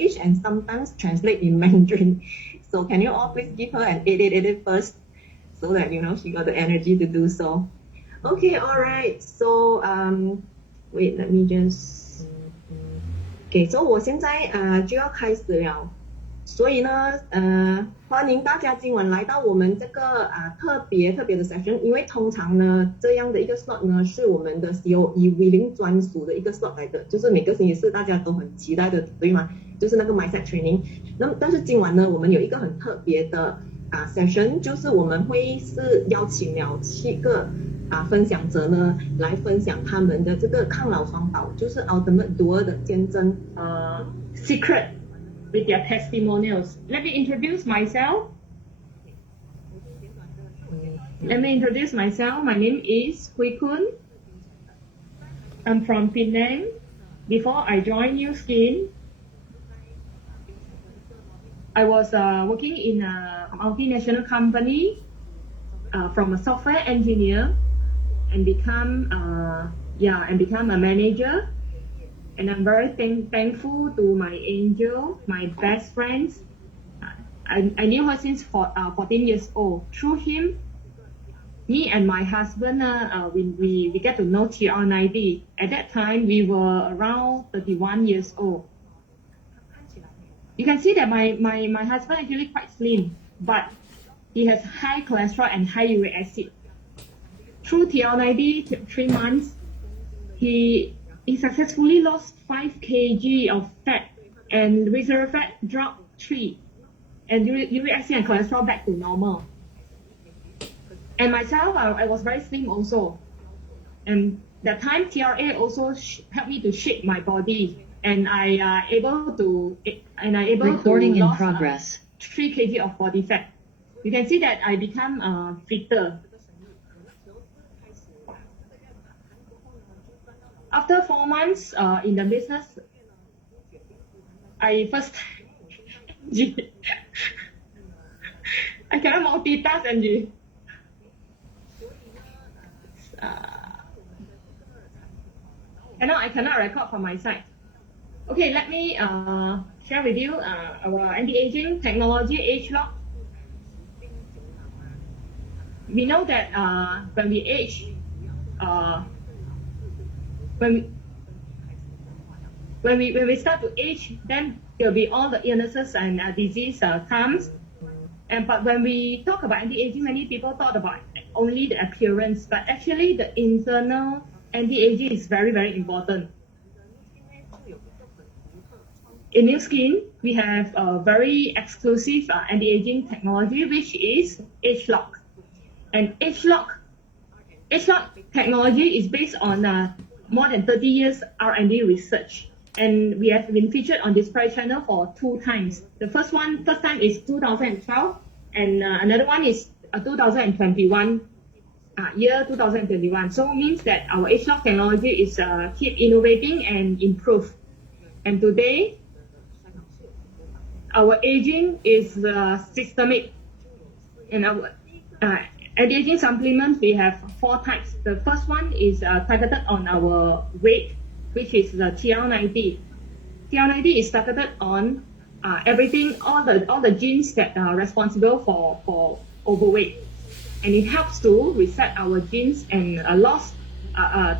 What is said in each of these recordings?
and sometimes translate in Mandarin. So can you all please give her an edit first so that she got the energy to do so. Okay, all right. So wait, let me just okay. So 我现在就要开始了。所以呢，欢迎大家今晚来到我们这个特别的 session， 因为通常呢这样的一个 slot 呢是我们的 COE Willing 专属的一个 slot 来的，就是每个星期四大家都很期待的，对吗？就是那个 mindset training。那么但是今晚呢，我们有一个很特别的session， 就是我们会是邀请了7个分享者呢来分享他们的这个抗老双宝，就是 Ultimate Duo 的见证secret。With their testimonials. Let me introduce myself. My name is Hui Kun. I'm from Penang. Before I joined New Skin, I was working in a multinational company from a software engineer and become a manager. And I'm very thankful to my angel, my best friends. I knew her since 14 years old. Through him, me and my husband, we get to know TR90. At that time, we were around 31 years old. You can see that my husband is actually quite slim, but he has high cholesterol and high uric acid. Through TR90, 3 months, he successfully lost 5 kg of fat and visceral fat dropped 3 and uric acid and cholesterol back to normal. And myself, I was very slim also. And that time TRA also helped me to shape my body, and I able to lose 3 kg of body fat. You can see that I become fitter. After 4 months in the business, I cannot multitask, Angie. I cannot record from my side. Okay, let me share with you our anti-aging technology, ageLOC. We know that when we age, when we start to age, then there will be all the illnesses and disease comes. But when we talk about anti-aging, many people thought about only the appearance, but actually the internal anti-aging is very, very important. In New Skin, we have a very exclusive anti-aging technology, which is ageLOC. And ageLOC technology is based on more than 30 years R&D research, and we have been featured on Discovery Channel for 2 times. The first time is 2012, and another one is 2021, year 2021. So it means that our ageLOC technology is keep innovating and improve. And today, our aging is systemic. And our anti-aging supplements, we have 4 types. The first one is targeted on our weight, which is the TR90. TR90 is targeted on everything, all the genes that are responsible for overweight, and it helps to reset our genes and loss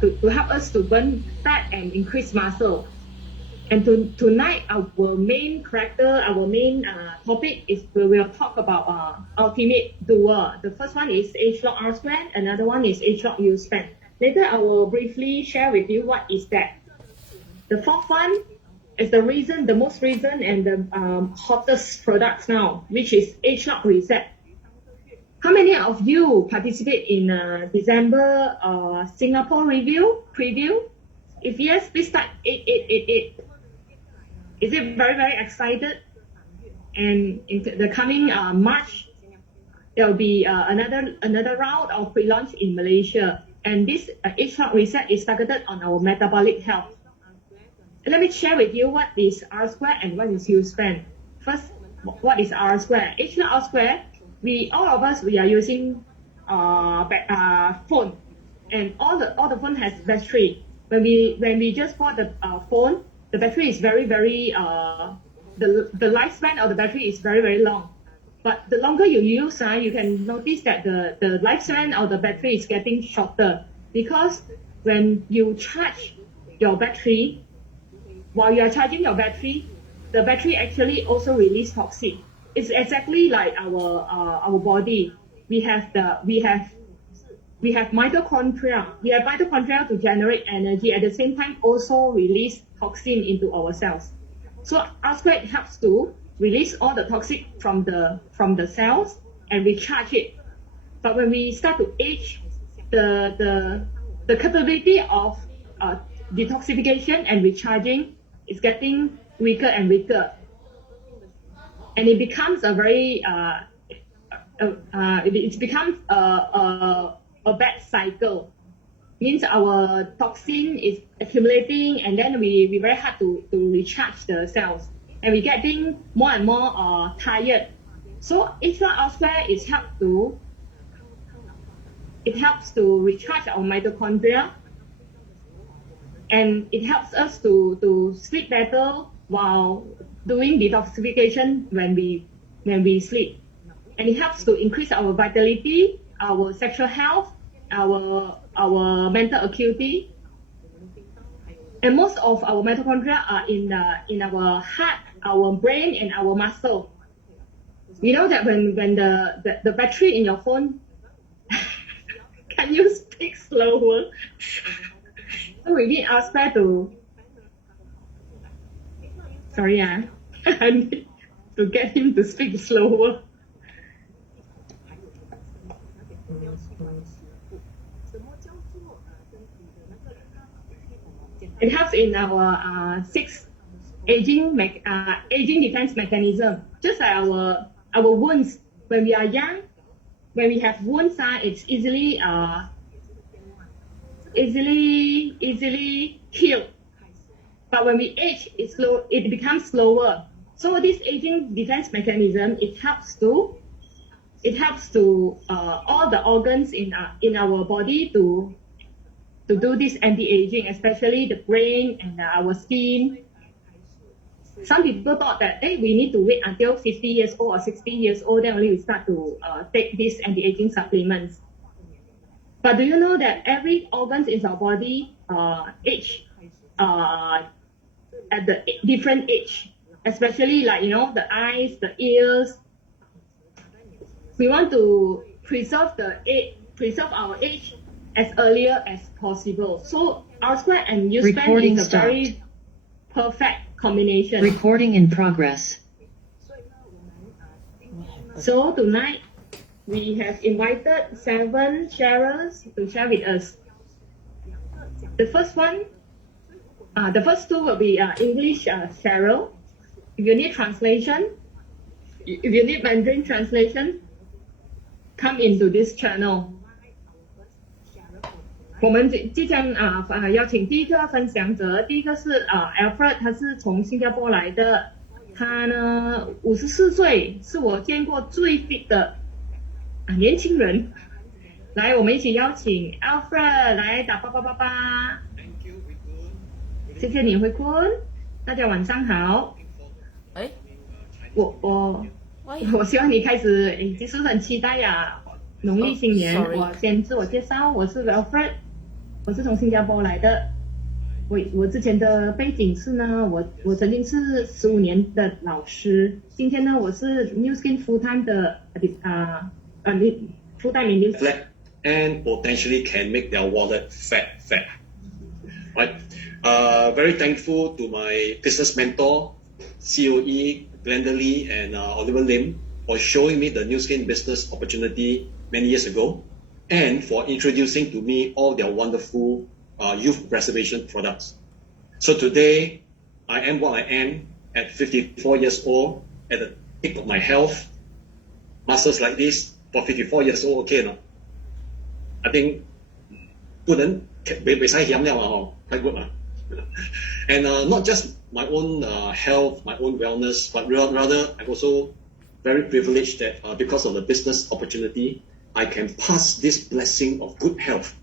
to help us to burn fat and increase muscle. And tonight, our main topic is we will talk about Ultimate Duo. The first one is ageLOC R2, another one is ageLOC U-Span. Later, I will briefly share with you what is that. The fourth one is the most recent and the hottest products now, which is ageLOC Reset. How many of you participate in December Singapore preview? If yes, please type 8888. Is it very, very excited? And in the coming March, there will be another round of pre-launch in Malaysia. And this ageLOC Reset is targeted on our metabolic health. Let me share with you what is R-Square and what is U-Span. First, what is R-Square? ageLOC R-Square, we are using phone, and all the phone has battery. When we just bought the phone, the battery is very, very the lifespan of the battery is very, very long. But the longer you use, you can notice that the lifespan of the battery is getting shorter, because when you charge your battery, while you are charging your battery, the battery actually also release toxic. It's exactly like our body. We have mitochondria. We have mitochondria to generate energy, at the same time also release toxin into our cells. So R-Squared helps to release all the toxic from the cells and recharge it. But when we start to age, the capability of detoxification and recharging is getting weaker and weaker, and it becomes a very it becomes a bad cycle. Means our toxin is accumulating, and then we very hard to recharge the cells, and we're getting more and more tired. So extra R-Squared it helps to recharge our mitochondria, and it helps us to sleep better while doing detoxification when we sleep. And it helps to increase our vitality, our sexual health, our mental acuity. And most of our mitochondria are in our heart, our brain, and our muscle. You know that when the battery in your phone, can you speak slower? So we need R-Squared to, sorry, I need to get him to speak slower. It helps in our 6 aging defense mechanism. Just like our wounds, when we are young, when we have wounds, it's easily healed. But when we age, it becomes slower. So this aging defense mechanism, it helps to all the organs in our body to do this anti-aging, especially the brain and our skin. Some people thought that we need to wait until 50 years old or 60 years old, then only we start to take these anti-aging supplements. But do you know that every organ in our body age at the different age, especially like the eyes, the ears. We want to preserve our age as earlier as possible. So R-Squared and U-Span is a very perfect combination. Recording in progress. So tonight we have invited 7 sharers to share with us. The first 2 will be English sharer. If you need translation, if you need Mandarin translation, come into this channel. 我们即将邀请第一个分享者，第一个是Alfred， 他是从新加坡来的，他呢54岁，是我见过最 fit 的年轻人。来，我们一起邀请 Alfred 来打88888。谢谢你，慧坤，大家晚上好。我希望你开始，其实很期待呀。农历新年，我先自我介绍，我是 Alfred， 我是从新加坡来的。我之前的背景是呢，我曾经是15年的老师，今天呢我是 Nu Skin Full Time 的Full Time in Nu Skin and potentially can make their wallet fat. Right? Very thankful to my business mentor, COE, Glenda Lee and Oliver Lim for showing me the Nu Skin business opportunity many years ago, and for introducing to me all their wonderful youth preservation products. So today, I am what I am at 54 years old, at the peak of my health. Muscles like this for 54 years old, okay no? I think 不能别太嫌了哦，太 good 了。And not just my own health, my own wellness, but rather I'm also very privileged that because of the business opportunity, I can pass this blessing of good health,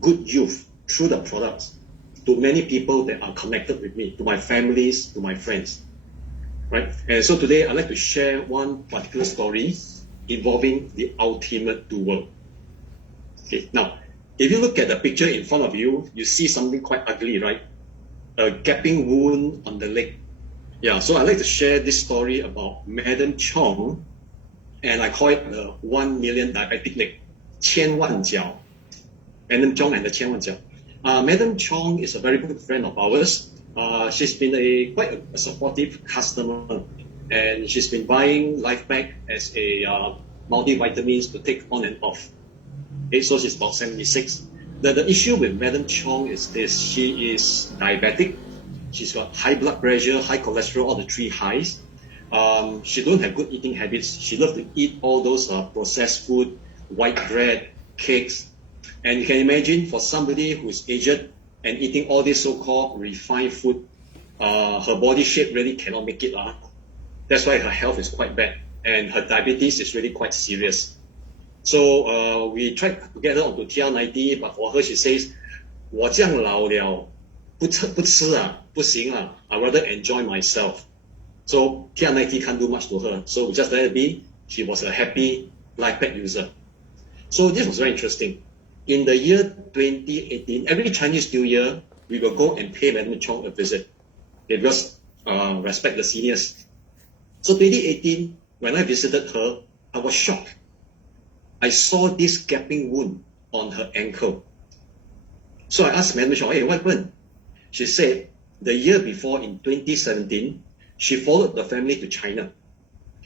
good youth through the products to many people that are connected with me, to my families, to my friends. right? And so today I'd like to share one particular story involving the ultimate dual. Okay, now, if you look at the picture in front of you, you see something quite ugly, right? A gaping wound on the leg. Yeah, so I'd like to share this story about Madam Chong, and I call it the 1 million diabetic leg, 千万脚. Madam Chong and the 千万脚. Madam Chong is a very good friend of ours. She's been quite a supportive customer, and she's been buying LifePak as a multivitamins to take on and off. Okay, so she's about 76. The issue with Madam Chong is this: she is diabetic. She's got high blood pressure, high cholesterol, all the three highs. She don't have good eating habits. She loves to eat all those processed food, white bread, cakes. And you can imagine, for somebody who's aged and eating all this so-called refined food, her body shape really cannot make it. That's why her health is quite bad, and her diabetes is really quite serious. So we tried to get her onto TR90, but for her she says, 我这样老了，不吃啊，不行啊, I'd rather enjoy myself. So TR90 can't do much to her. So we just let it be. She was a happy LifePak user. So this was very interesting. In the year 2018, every Chinese New Year, we will go and pay Madam Chong a visit. Because respect the seniors. So 2018, when I visited her, I was shocked. I saw this gaping wound on her ankle. So I asked Madam Chong, hey, what happened? She said, the year before, in 2017, she followed the family to China.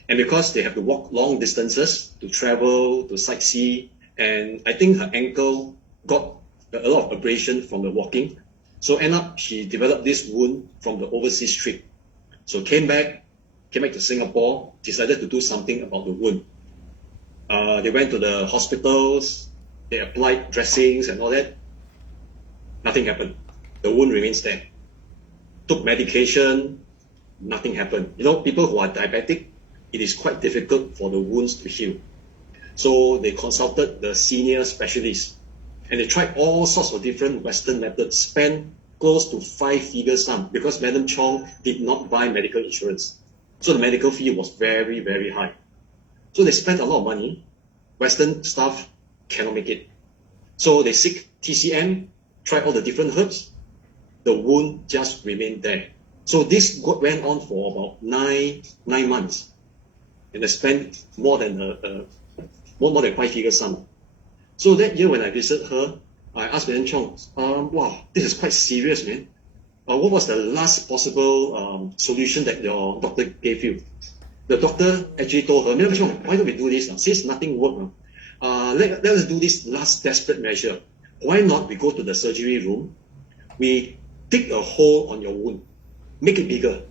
And because they have to walk long distances to travel, to sightsee, and I think her ankle got a lot of abrasion from the walking. So end up, she developed this wound from the overseas trip. So came back to Singapore, decided to do something about the wound. They went to the hospitals, they applied dressings and all that. Nothing happened. The wound remains there. Took medication, nothing happened. You know, people who are diabetic, it is quite difficult for the wounds to heal. So they consulted the senior specialists, and they tried all sorts of different Western methods, spent close to 5-figure sum, because Madam Chong did not buy medical insurance. So the medical fee was very, very high. So they spent a lot of money. Western staff cannot make it. So they seek TCM, tried all the different herbs. The wound just remained there. So this went on for about nine months. And they spent more than 5-figure sum. So that year when I visited her, I asked Madam Chong, wow, this is quite serious, man. What was the last possible solution that your doctor gave you? The doctor actually told her, Madam Chong, why don't we do this? Since nothing worked, let us do this last desperate measure. Why not we go to the surgery room, we dig a hole on your wound, make it bigger,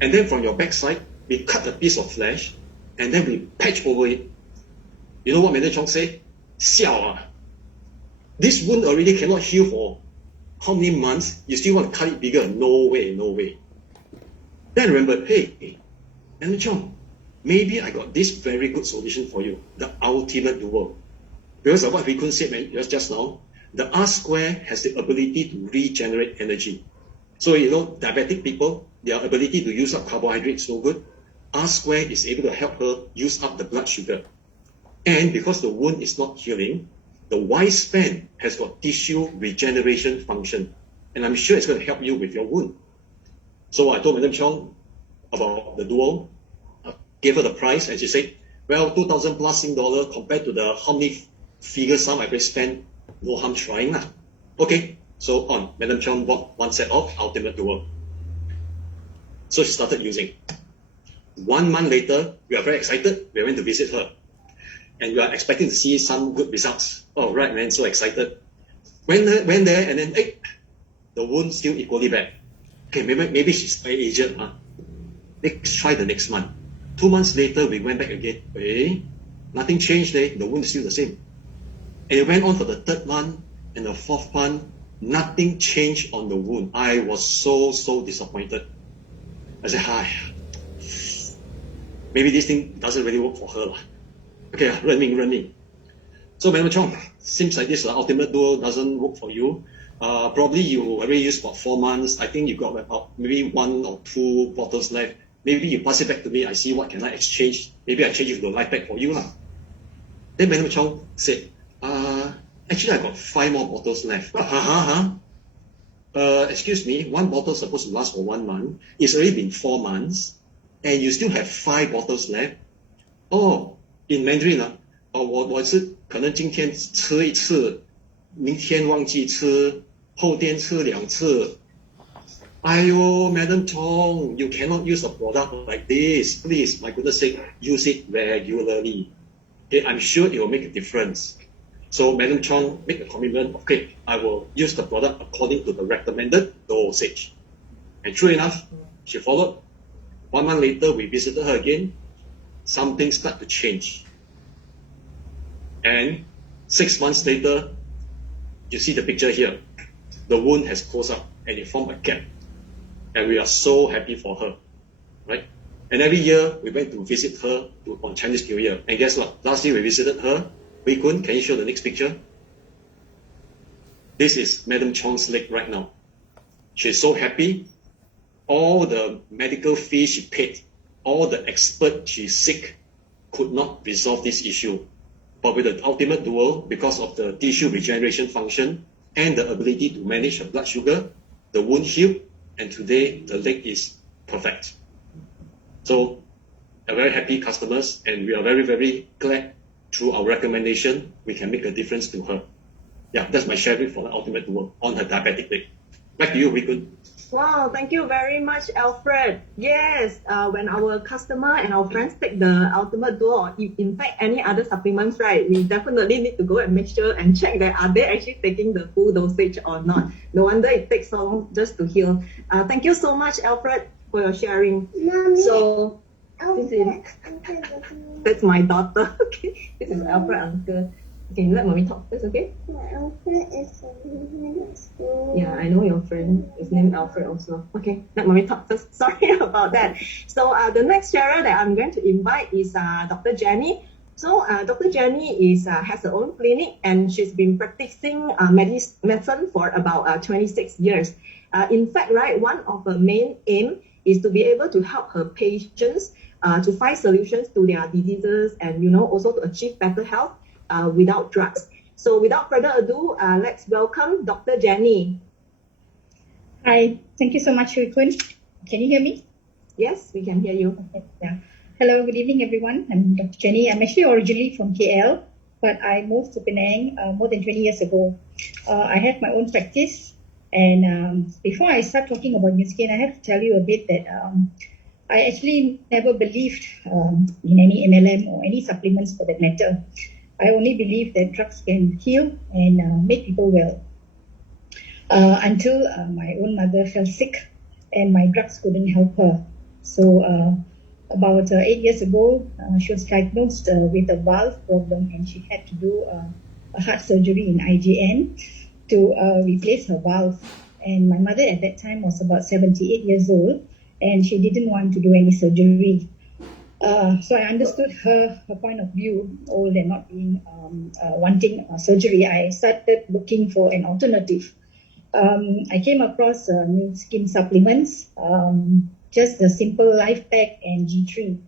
and then from your backside, we cut a piece of flesh, and then we patch over it. You know what Madam Chong said? 笑啊. This wound already cannot heal for how many months? You still want to cut it bigger? No way, no way. Then I remembered, hey, Madam Chong, maybe I got this very good solution for you, the ultimate dual. Because of what we couldn't say just now, the R square has the ability to regenerate energy. So, you know, diabetic people, their ability to use up carbohydrates so good, R square is able to help her use up the blood sugar. And because the wound is not healing, the Y span has got tissue regeneration function. And I'm sure it's going to help you with your wound. So I told Madam Chong about the dual, gave her the price, and she said, well, 2,000 plus Sing dollar compared to the how many figure sum I've spent, no harm trying. Okay, so on. Madam Chong bought one set of Ultimate Dual. So she started using. 1 month later, we are very excited. We went to visit her. And we are expecting to see some good results. Oh, right, man, so excited. Went there and then, hey, the wound still equally bad. Okay, maybe she's very aged. Let's try the next month. 2 months later, we went back again. Hey, nothing changed there. The wound is still the same. And it went on for the 3rd month and the 4th month. Nothing changed on the wound. I was so disappointed. I said, hi. Maybe this thing doesn't really work for her. Okay, running. So Madam Chong, seems like this Ultimate Dual doesn't work for you. Probably you already used for 4 months. I think you got about maybe 1 or 2 bottles left. Maybe you pass it back to me. I see what can I exchange. Maybe I change it to a life pack for you lah. Then Madam Chong said, actually I got 5 more bottles left. Excuse me, 1 bottle is supposed to last for 1 month. It's already been 4 months, and you still have 5 bottles left. Oh, in Mandarin 我是可能今天吃1次，明天忘记吃，后天吃2次。Ayo, Madam Chong, you cannot use a product like this. Please, my goodness sake, use it regularly. Okay, I'm sure it will make a difference. So Madam Chong make a commitment, okay, I will use the product according to the recommended dosage. And true enough, she followed. 1 month later, we visited her again. Something started to change. And 6 months later, you see the picture here. The wound has closed up and it formed a gap. And we are so happy for her, right? And every year, we went to visit her on Chinese New Year. And guess what? Last year, we visited her. Wei Kun, can you show the next picture? This is Madam Chong's leg right now. She's so happy. All the medical fees she paid, all the experts she seek could not resolve this issue. But with the Ultimate Duo, because of the tissue regeneration function and the ability to manage her blood sugar, the wound healed, and today the leg is perfect. So, we're very happy customers, and we are very, very glad through our recommendation, we can make a difference to her. Yeah, that's my sharing for the Ultimate Duo on her diabetic leg. Back to you, Wei Kun. Wow, thank you very much, Alfred. Yes, when our customer and our friends take the Ultimate Duo, or in fact any other supplements, right, we definitely need to go and make sure and check that are they actually taking the full dosage or not. No wonder it takes so long just to heal. Thank you so much, Alfred, for your sharing. Mommy, So, Alfred, that's my daughter. Okay, this is Alfred uncle. Okay, let mommy talk. That's okay? Alfred is in school. Yeah, I know your friend is named Alfred also. Okay, let mommy talk first. Sorry about that. So the next sharer that I'm going to invite is Dr. Jenny. So Dr. Jenny has her own clinic and she's been practicing medicine for about 26 years. In fact, right, one of her main aim is to be able to help her patients to find solutions to their diseases and, you know, also to achieve better health without drugs. So without further ado, let's welcome Dr. Jenny. Hi, thank you so much, Wei Kun. Can you hear me? Yes, we can hear you. Okay, yeah. Hello, good evening, everyone. I'm Dr. Jenny. I'm actually originally from KL, but I moved to Penang more than 20 years ago. I have my own practice, and before I start talking about New Skin, I have to tell you a bit that I actually never believed in any MLM or any supplements for that matter. I only believe that drugs can heal and make people well. Until my own mother fell sick and my drugs couldn't help her. So about 8 years ago, she was diagnosed with a valve problem and she had to do a heart surgery in IJN to replace her valve. And my mother at that time was about 78 years old and she didn't want to do any surgery. So I understood her point of view, old and not being wanting surgery. I started looking for an alternative. I came across New Skin supplements, just the simple Life Pack and G3.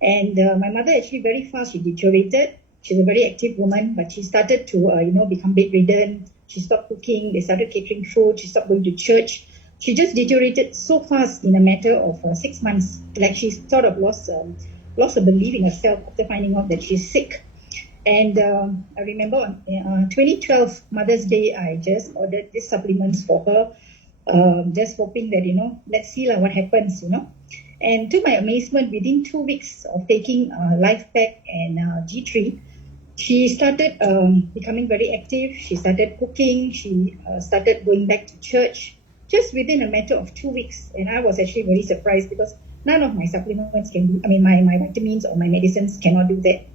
And my mother actually very fast, she deteriorated. She's a very active woman, but she started to, become bedridden. She stopped cooking. They started catering food. She stopped going to church. She just deteriorated so fast in a matter of 6 months. Like she sort of lost a belief in herself after finding out that she's sick. And I remember on 2012 Mother's Day, I just ordered these supplements for her, just hoping that, let's see what happens, And to my amazement, within 2 weeks of taking Life Pack and G3, she started becoming very active. She started cooking. She started going back to church just within a matter of 2 weeks. And I was actually very surprised because none of my supplements can do, my vitamins or my medicines cannot do that.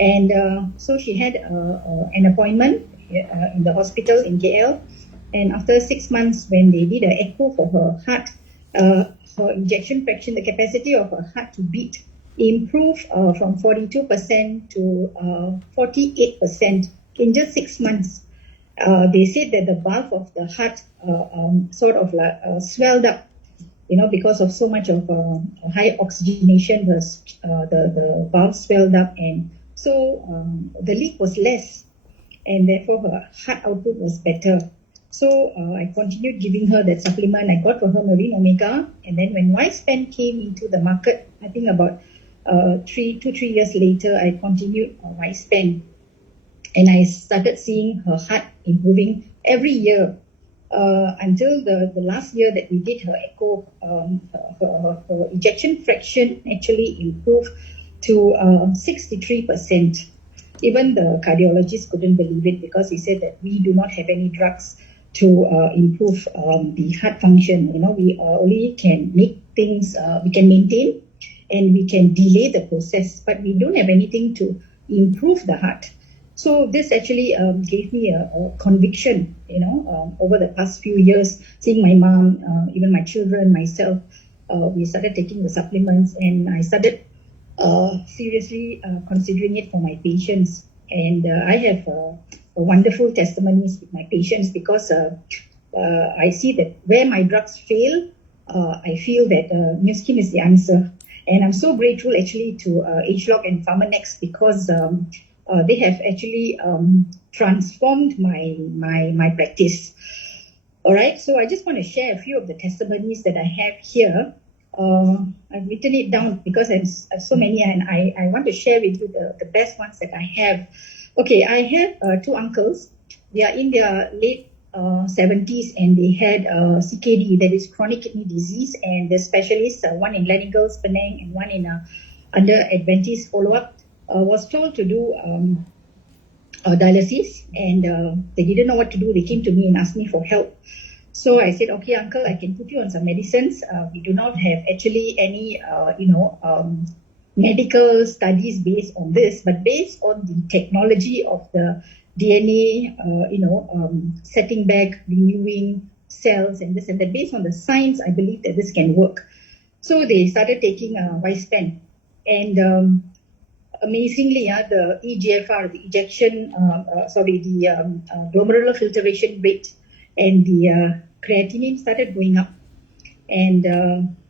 And so she had an appointment in the hospital in KL. And after 6 months, when they did an echo for her heart, her ejection fraction, the capacity of her heart to beat, improved from 42% to 48% in just 6 months. They said that the valve of the heart sort of swelled up. because of so much of high oxygenation, the valve swelled up, and so the leak was less, and therefore her heart output was better. So I continued giving her that supplement. I got for her Marine Omega, and then when WiSpan came into the market, I think about 3 years later, I continued WiSpan, and I started seeing her heart improving every year until the last year that we did her echo. Her ejection fraction actually improved to 63%. Even the cardiologist couldn't believe it, because he said that we do not have any drugs to improve the heart function. We only can make things, we can maintain and we can delay the process, but we don't have anything to improve the heart. So this actually gave me a conviction, over the past few years, seeing my mom, even my children, myself, we started taking the supplements, and I started seriously considering it for my patients. And I have wonderful testimonies with my patients, because I see that where my drugs fail, I feel that Nu Skin is the answer. And I'm so grateful actually to ageLOC and PharmaNext, because they have actually transformed my practice. All right, so I just want to share a few of the testimonies that I have here. I've written it down because I have so many, and I want to share with you the best ones that I have. Okay, I have two uncles. They are in their late 70s, and they had CKD, that is chronic kidney disease, and the specialists, one in Gleneagles, Penang, and one in under Adventist follow-up, was told to do dialysis, and they didn't know what to do. They came to me and asked me for help. So I said, okay, uncle, I can put you on some medicines. We do not have actually any, medical studies based on this, but based on the technology of the DNA, setting back, renewing cells and this and that, based on the science, I believe that this can work. So they started taking WiSpan, and amazingly, the eGFR, the ejection, the glomerular filtration rate, and the creatinine started going up. And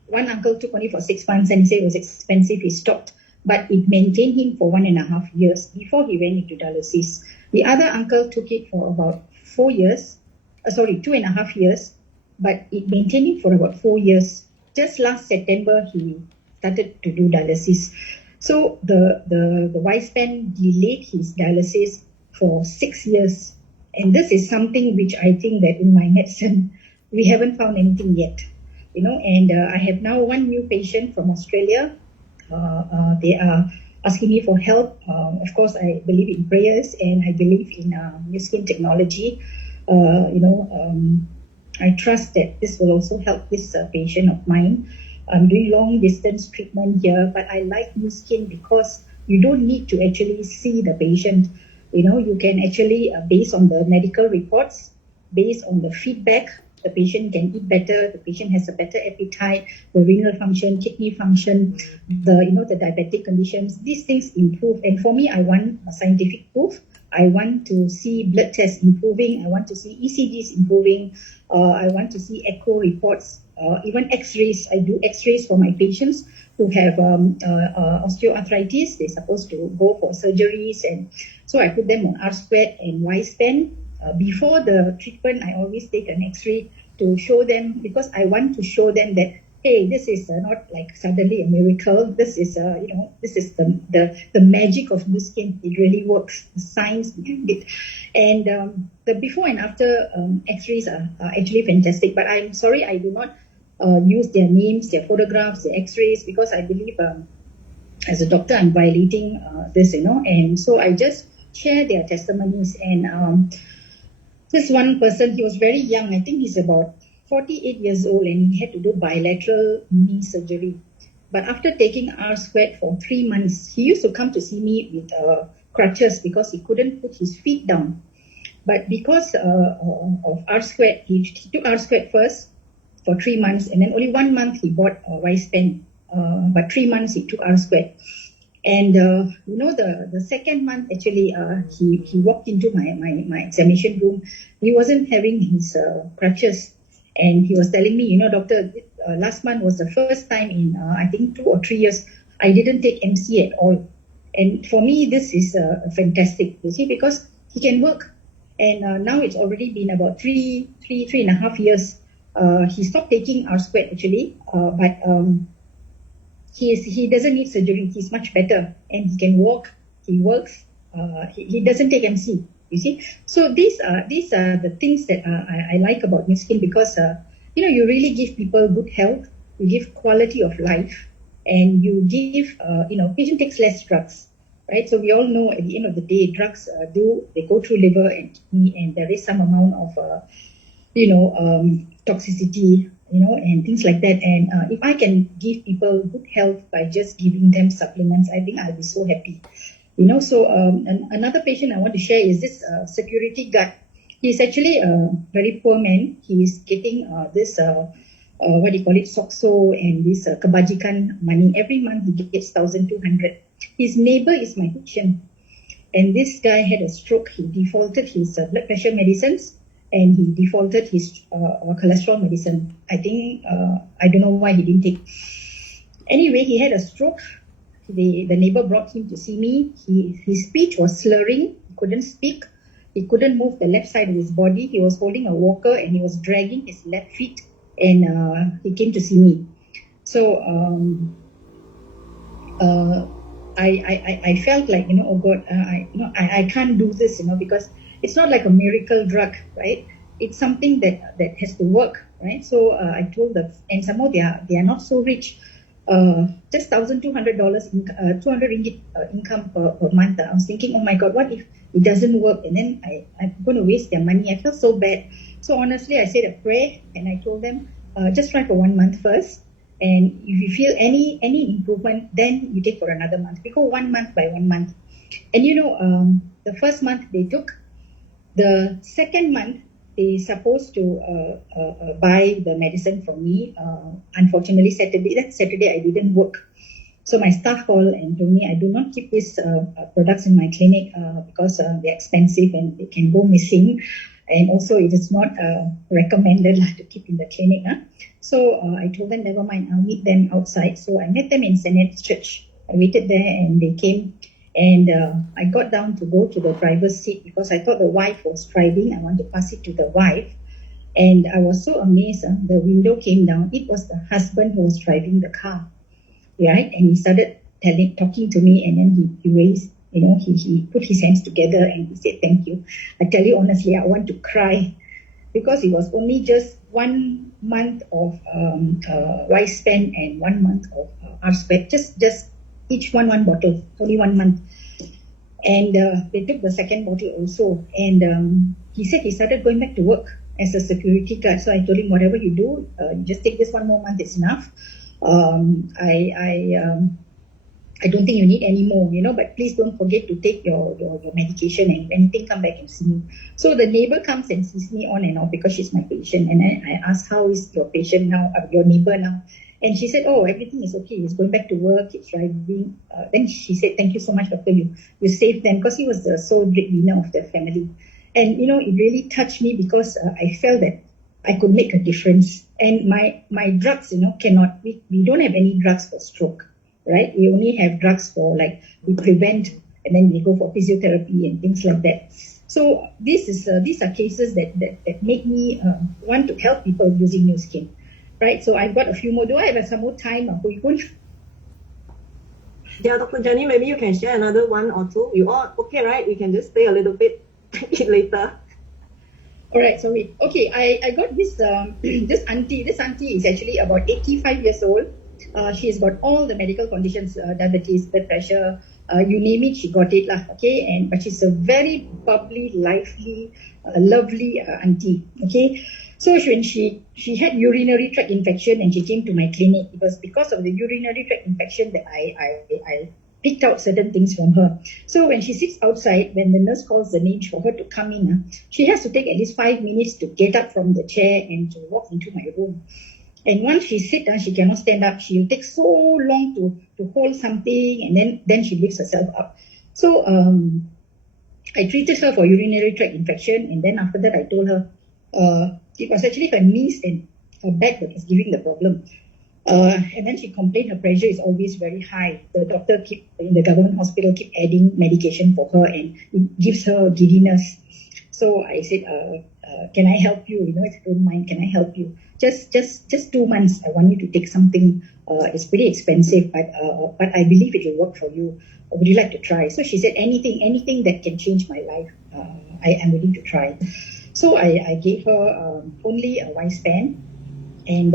one uncle took only for 6 months, and he said it was expensive. He stopped, but it maintained him for 1.5 years before he went into dialysis. The other uncle took it for about 2.5 years, but it maintained him for about 4 years. Just last September, he started to do dialysis. So the WiSpan delayed his dialysis for 6 years. And this is something which I think that in my medicine, we haven't found anything yet. And I have now one new patient from Australia. They are asking me for help. Of course, I believe in prayers, and I believe in Nu Skin technology. I trust that this will also help this patient of mine. I'm doing long distance treatment here, but I like Nu Skin because you don't need to actually see the patient. You can actually, based on the medical reports, based on the feedback, the patient can eat better, the patient has a better appetite, the renal function, kidney function, the diabetic conditions, these things improve. And for me, I want a scientific proof. I want to see blood tests improving. I want to see ECGs improving. I want to see echo reports, even x-rays. I do x-rays for my patients who have osteoarthritis. They're supposed to go for surgeries, and so I put them on R-Squared and WiSpan. Before the treatment, I always take an x-ray to show them, because I want to show them that, hey, this is not like suddenly a miracle. This is, this is the magic of Nu Skin. It really works. The science behind it. And the before and after x-rays are actually fantastic. But I'm sorry, I do not use their names, their photographs, their x-rays, because I believe as a doctor, I'm violating this, And so I just share their testimonies. And this one person, he was very young. I think he's about 48 years old, and he had to do bilateral knee surgery. But after taking R-Squared for 3 months, he used to come to see me with crutches because he couldn't put his feet down. But because of R-Squared, he took R-Squared first for 3 months, and then only 1 month he bought WiSpan. But 3 months he took R-Squared. And the second month, actually, he walked into my examination room. He wasn't having his crutches, and he was telling me, doctor, last month was the first time in, I think, 2 or 3 years, I didn't take MC at all. And for me, this is fantastic, you see, because he can work. And now it's already been about three and a half years. He stopped taking R-squared actually, but he doesn't need surgery. He's much better and he can walk, he works, he doesn't take MC, you see. So these are the things that I like about Nu Skin, because you really give people good health, you give quality of life, and you give patient takes less drugs, right? So we all know at the end of the day, drugs they go through liver and kidney, and there is some amount of toxicity, and things like that. And if I can give people good health by just giving them supplements, I think I'll be so happy. So another patient I want to share is this security guard. He's actually a very poor man. He is getting this, SOXO and this kebajikan money. Every month he gets 1,200. His neighbor is my patient. And this guy had a stroke. He defaulted his blood pressure medicines and he defaulted his cholesterol medicine. I think, I don't know why he didn't take. Anyway, he had a stroke. The neighbor brought him to see me. His speech was slurring. He couldn't speak. He couldn't move the left side of his body. He was holding a walker and he was dragging his left feet, and he came to see me. So I felt like, oh God, I can't do this, because it's not like a miracle drug, right? It's something that has to work, right? So I told them, and some more they are not so rich. Just $1,200, 200 ringgit income per month. I was thinking, oh my God, what if it doesn't work? And then I'm going to waste their money. I felt so bad. So honestly, I said a prayer and I told them, just try for 1 month first. And if you feel any improvement, then you take for another month. We go 1 month by 1 month. And the first month they took. The second month, they supposed to buy the medicine from me. Unfortunately, that Saturday I didn't work. So my staff called and told me I do not keep these products in my clinic because they're expensive and they can go missing. And also it is not recommended to keep in the clinic. So I told them, never mind, I'll meet them outside. So I met them in St. Ed's Church. I waited there and they came. And I got down to go to the driver's seat because I thought the wife was driving. I want to pass it to the wife. And I was so amazed. The window came down. It was the husband who was driving the car. Right? And he started talking to me, and then he raised, he put his hands together and he said, thank you. I tell you honestly, I want to cry because it was only just 1 month of lifespan and 1 month of R-squared. Just each one bottle, only 1 month. And they took the second bottle also. And he said he started going back to work as a security guard. So I told him, whatever you do, just take this 1 more month, it's enough. I don't think you need any more, but please don't forget to take your medication, and if anything, come back and see me. So the neighbor comes and sees me on and off because she's my patient. And I asked, how is your patient now, your neighbor now? And she said, oh, everything is okay. He's going back to work. He's driving. Then she said, thank you so much, doctor. You saved them, because he was the sole breadwinner of the family. And, it really touched me because I felt that I could make a difference. And my drugs, cannot, we don't have any drugs for stroke, right? We only have drugs for we prevent, and then we go for physiotherapy and things like that. So these are cases that make me want to help people using Nu Skin. Right, so I've got a few more. Do I have some more time? Yeah, Dr. Jenny, maybe you can share another 1 or 2. You all okay, right? We can just stay a little bit later. All right, sorry. Okay, I got this this auntie. This auntie is actually about 85 years old. She's got all the medical conditions, diabetes, blood pressure, you name it, she got it lah. Okay, but she's a very bubbly, lively, lovely auntie. Okay. So when she had urinary tract infection and she came to my clinic, it was because of the urinary tract infection that I picked out certain things from her. So when she sits outside, when the nurse calls the name for her to come in, she has to take at least 5 minutes to get up from the chair and to walk into my room. And once she sits, she cannot stand up. She'll take so long to hold something, and then she lifts herself up. So I treated her for urinary tract infection, and then after that I told her, it was actually her knees and her back that was giving the problem. And then she complained her pressure is always very high. The doctor in the government hospital keep adding medication for her, and it gives her giddiness. So I said, can I help you? You know, if you don't mind, can I help you? Just 2 months. I want you to take something. It's pretty expensive, but I believe it will work for you. Would you like to try? So she said, anything that can change my life, I am willing to try. So I gave her only a Y-span, and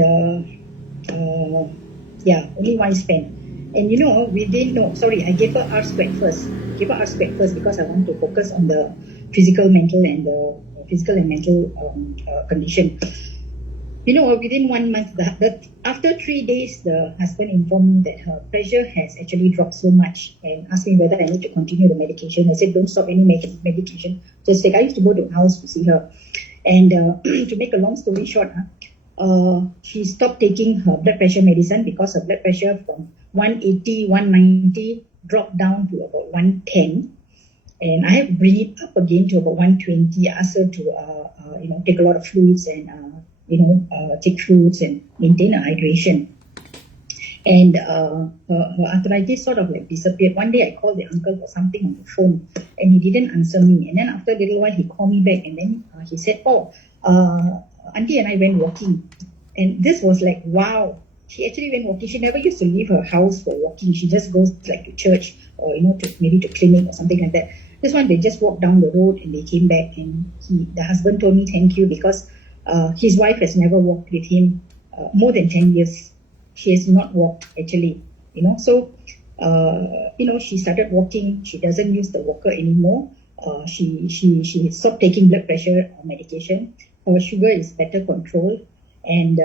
only Y-span. And you know, I gave her R-squared first. Because I want to focus on the physical, mental, and mental condition. You know, within 1 month, after 3 days, the husband informed me that her pressure has actually dropped so much and asked me whether I need to continue the medication. I said, don't stop any medication. Just take. I used to go to the house to see her. And to make a long story short, she stopped taking her blood pressure medicine because her blood pressure from 180, 190 dropped down to about 110. And I have to bring it up again to about 120. I asked her to, take a lot of fluids and, take fluids and maintain her hydration. And her arthritis sort of like disappeared. One day I called the uncle for something on the phone and he didn't answer me. And then after a little while he called me back and then he said, Auntie and I went walking. And this was like, wow. She actually went walking. She never used to leave her house for walking. She just goes like to church or, maybe to clinic or something like that. This one, they just walked down the road and they came back, and the husband told me thank you because his wife has never walked with him more than 10 years. She has not walked actually, So, she started walking. She doesn't use the walker anymore. She stopped taking blood pressure medication. Her sugar is better controlled, and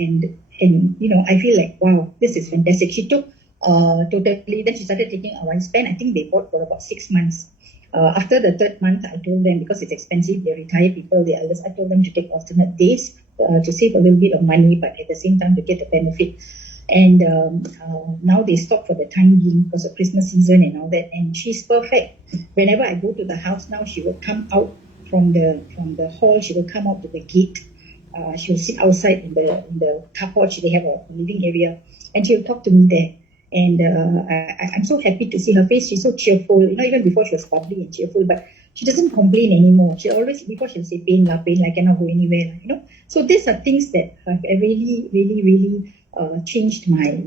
I feel like, wow, this is fantastic. She took totally. Then she started taking a Y-span. I think they bought for about 6 months. After the 3rd month, I told them, because it's expensive, they're retired people, the elders, I told them to take alternate days to save a little bit of money, but at the same time to get the benefit. And now they stop for the time being because of Christmas season and all that. And she's perfect. Whenever I go to the house now, she will come out from the hall. She will come out to the gate. She will sit outside in the car porch. They have a living area, and she will talk to me there. And I'm so happy to see her face. She's so cheerful. Even before she was bubbly and cheerful, but she doesn't complain anymore. She always, before she'll say pain, I cannot go anywhere. So these are things that have really, really, really changed my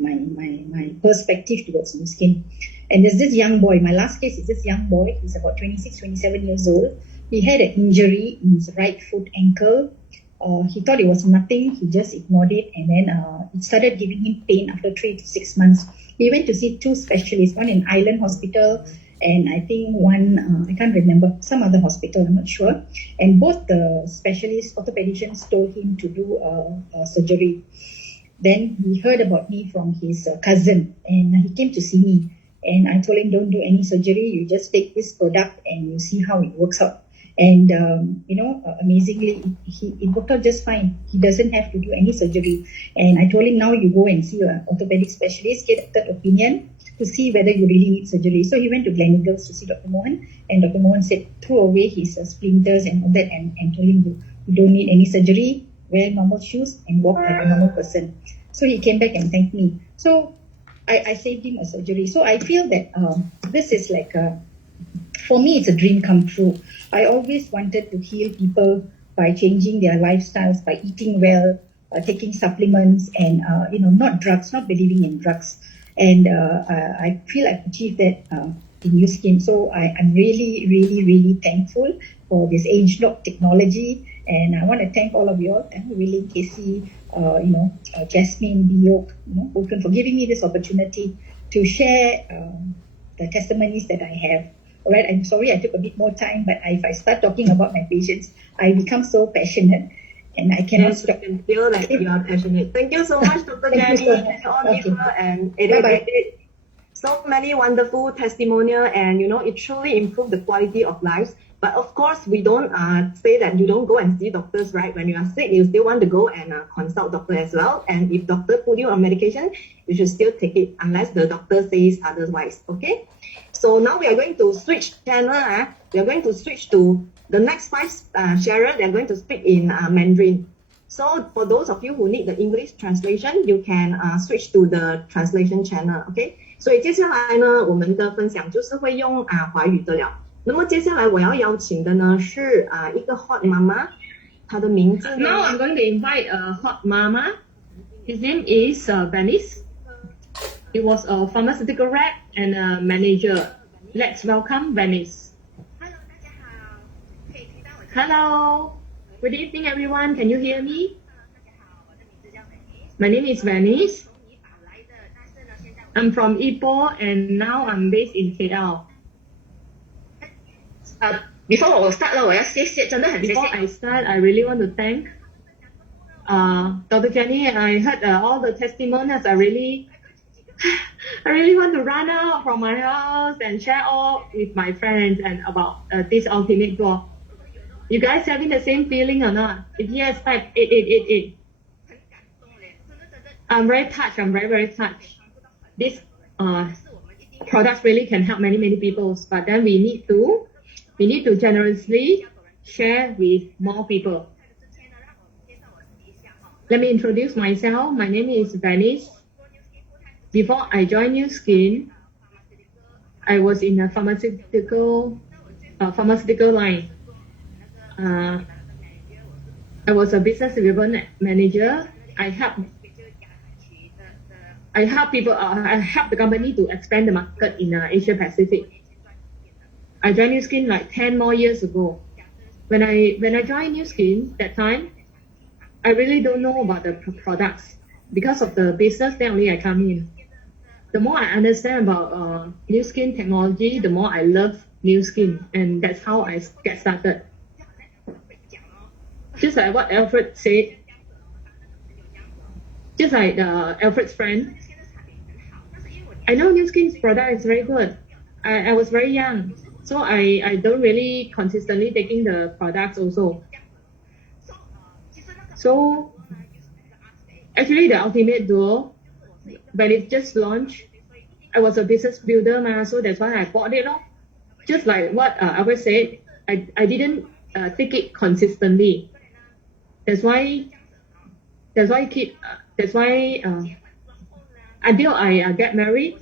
perspective towards Nu Skin. And there's this young boy. My last case is this young boy. He's about 26, 27 years old. He had an injury in his right foot ankle. He thought it was nothing. He just ignored it, and then it started giving him pain after 3 to 6 months. He went to see 2 specialists, one in Island Hospital, and I think one, I can't remember, some other hospital, I'm not sure. And both the specialists, orthopedicians, told him to do surgery. Then he heard about me from his cousin, and he came to see me. And I told him, don't do any surgery. You just take this product and you see how it works out. And, amazingly, it worked out just fine. He doesn't have to do any surgery. And I told him, now you go and see an orthopedic specialist, get a third opinion to see whether you really need surgery. So he went to Gleneagles to see Dr. Mohan. And Dr. Mohan said, throw away his splinters and all that and told him, you don't need any surgery, wear normal shoes and walk like a normal person. So he came back and thanked me. So I saved him a surgery. So I feel that this is like for me, it's a dream come true. I always wanted to heal people by changing their lifestyles, by eating well, taking supplements, and not drugs, not believing in drugs. And I feel I've achieved that in Nu Skin. So I'm really, really, really thankful for this age-lock technology. And I want to thank all of you all, Willie, Casey, Jasmine, Biok, Vulcan, for giving me this opportunity to share the testimonies that I have. All right, I'm sorry I took a bit more time, but if I start talking about my patients, I become so passionate and I cannot stop. I can feel like you are passionate. Thank you so much, Dr. Thank Jenny. you so much. Thank you all, Okay. Eva and Bye-bye. so many wonderful testimonial, and it truly improved the quality of lives. But of course, we don't say that you don't go and see doctors, right? When you are sick, you still want to go and consult doctor as well. And if doctor put you on medication, you should still take it unless the doctor says otherwise. Okay. So now we are going to switch channel. We are going to switch to the next 5 sharers. They are going to speak in Mandarin. So for those of you who need the English translation, you can switch to the translation channel. OK， 所以接下来呢，我们的分享就是会用华语的了。那么接下来我要邀请的呢是一个 hot 妈妈，她的名字呢 Now I'm going to invite a hot mama. His name is Venice. He was a pharmaceutical rep and a manager. Let's welcome Venice. Hello. Good evening, everyone. Can you hear me? My name is Venice. I'm from Ipoh and now I'm based in KL. Before 我 start 了，我要谢谢，真的很谢谢。 Before I start, I really want to thank Dr. Jenny. I heard all the testimonials. I really want to run out from my house and share all with my friends and about this ultimate goal. You guys having the same feeling or not? If yes, type 8888. I'm very touched. I'm very touched. This products really can help many people, but then we need to generously share with more people. Let me introduce myself. My name is Venice. Before I joined New Skin, I was in a pharmaceutical line. I was a business development manager. I help people. I help the company to expand the market in Asia Pacific. I joined New Skin like 10 more years ago. When I joined New Skin that time, I really don't know about the products. Because of the business, then only I come in. The more I understand about New Skin technology, the more I love New Skin, and that's how I get started. Just like what Alfred said, just like Alfred's friend, I know New Skin's product is very good. I was very young, so I don't really consistently taking the products also. So actually the Ultimate Duo, when it just launched, I was a business builder, so that's why I bought it. Just like what Albert said, I didn't take it consistently. That's why until I get married.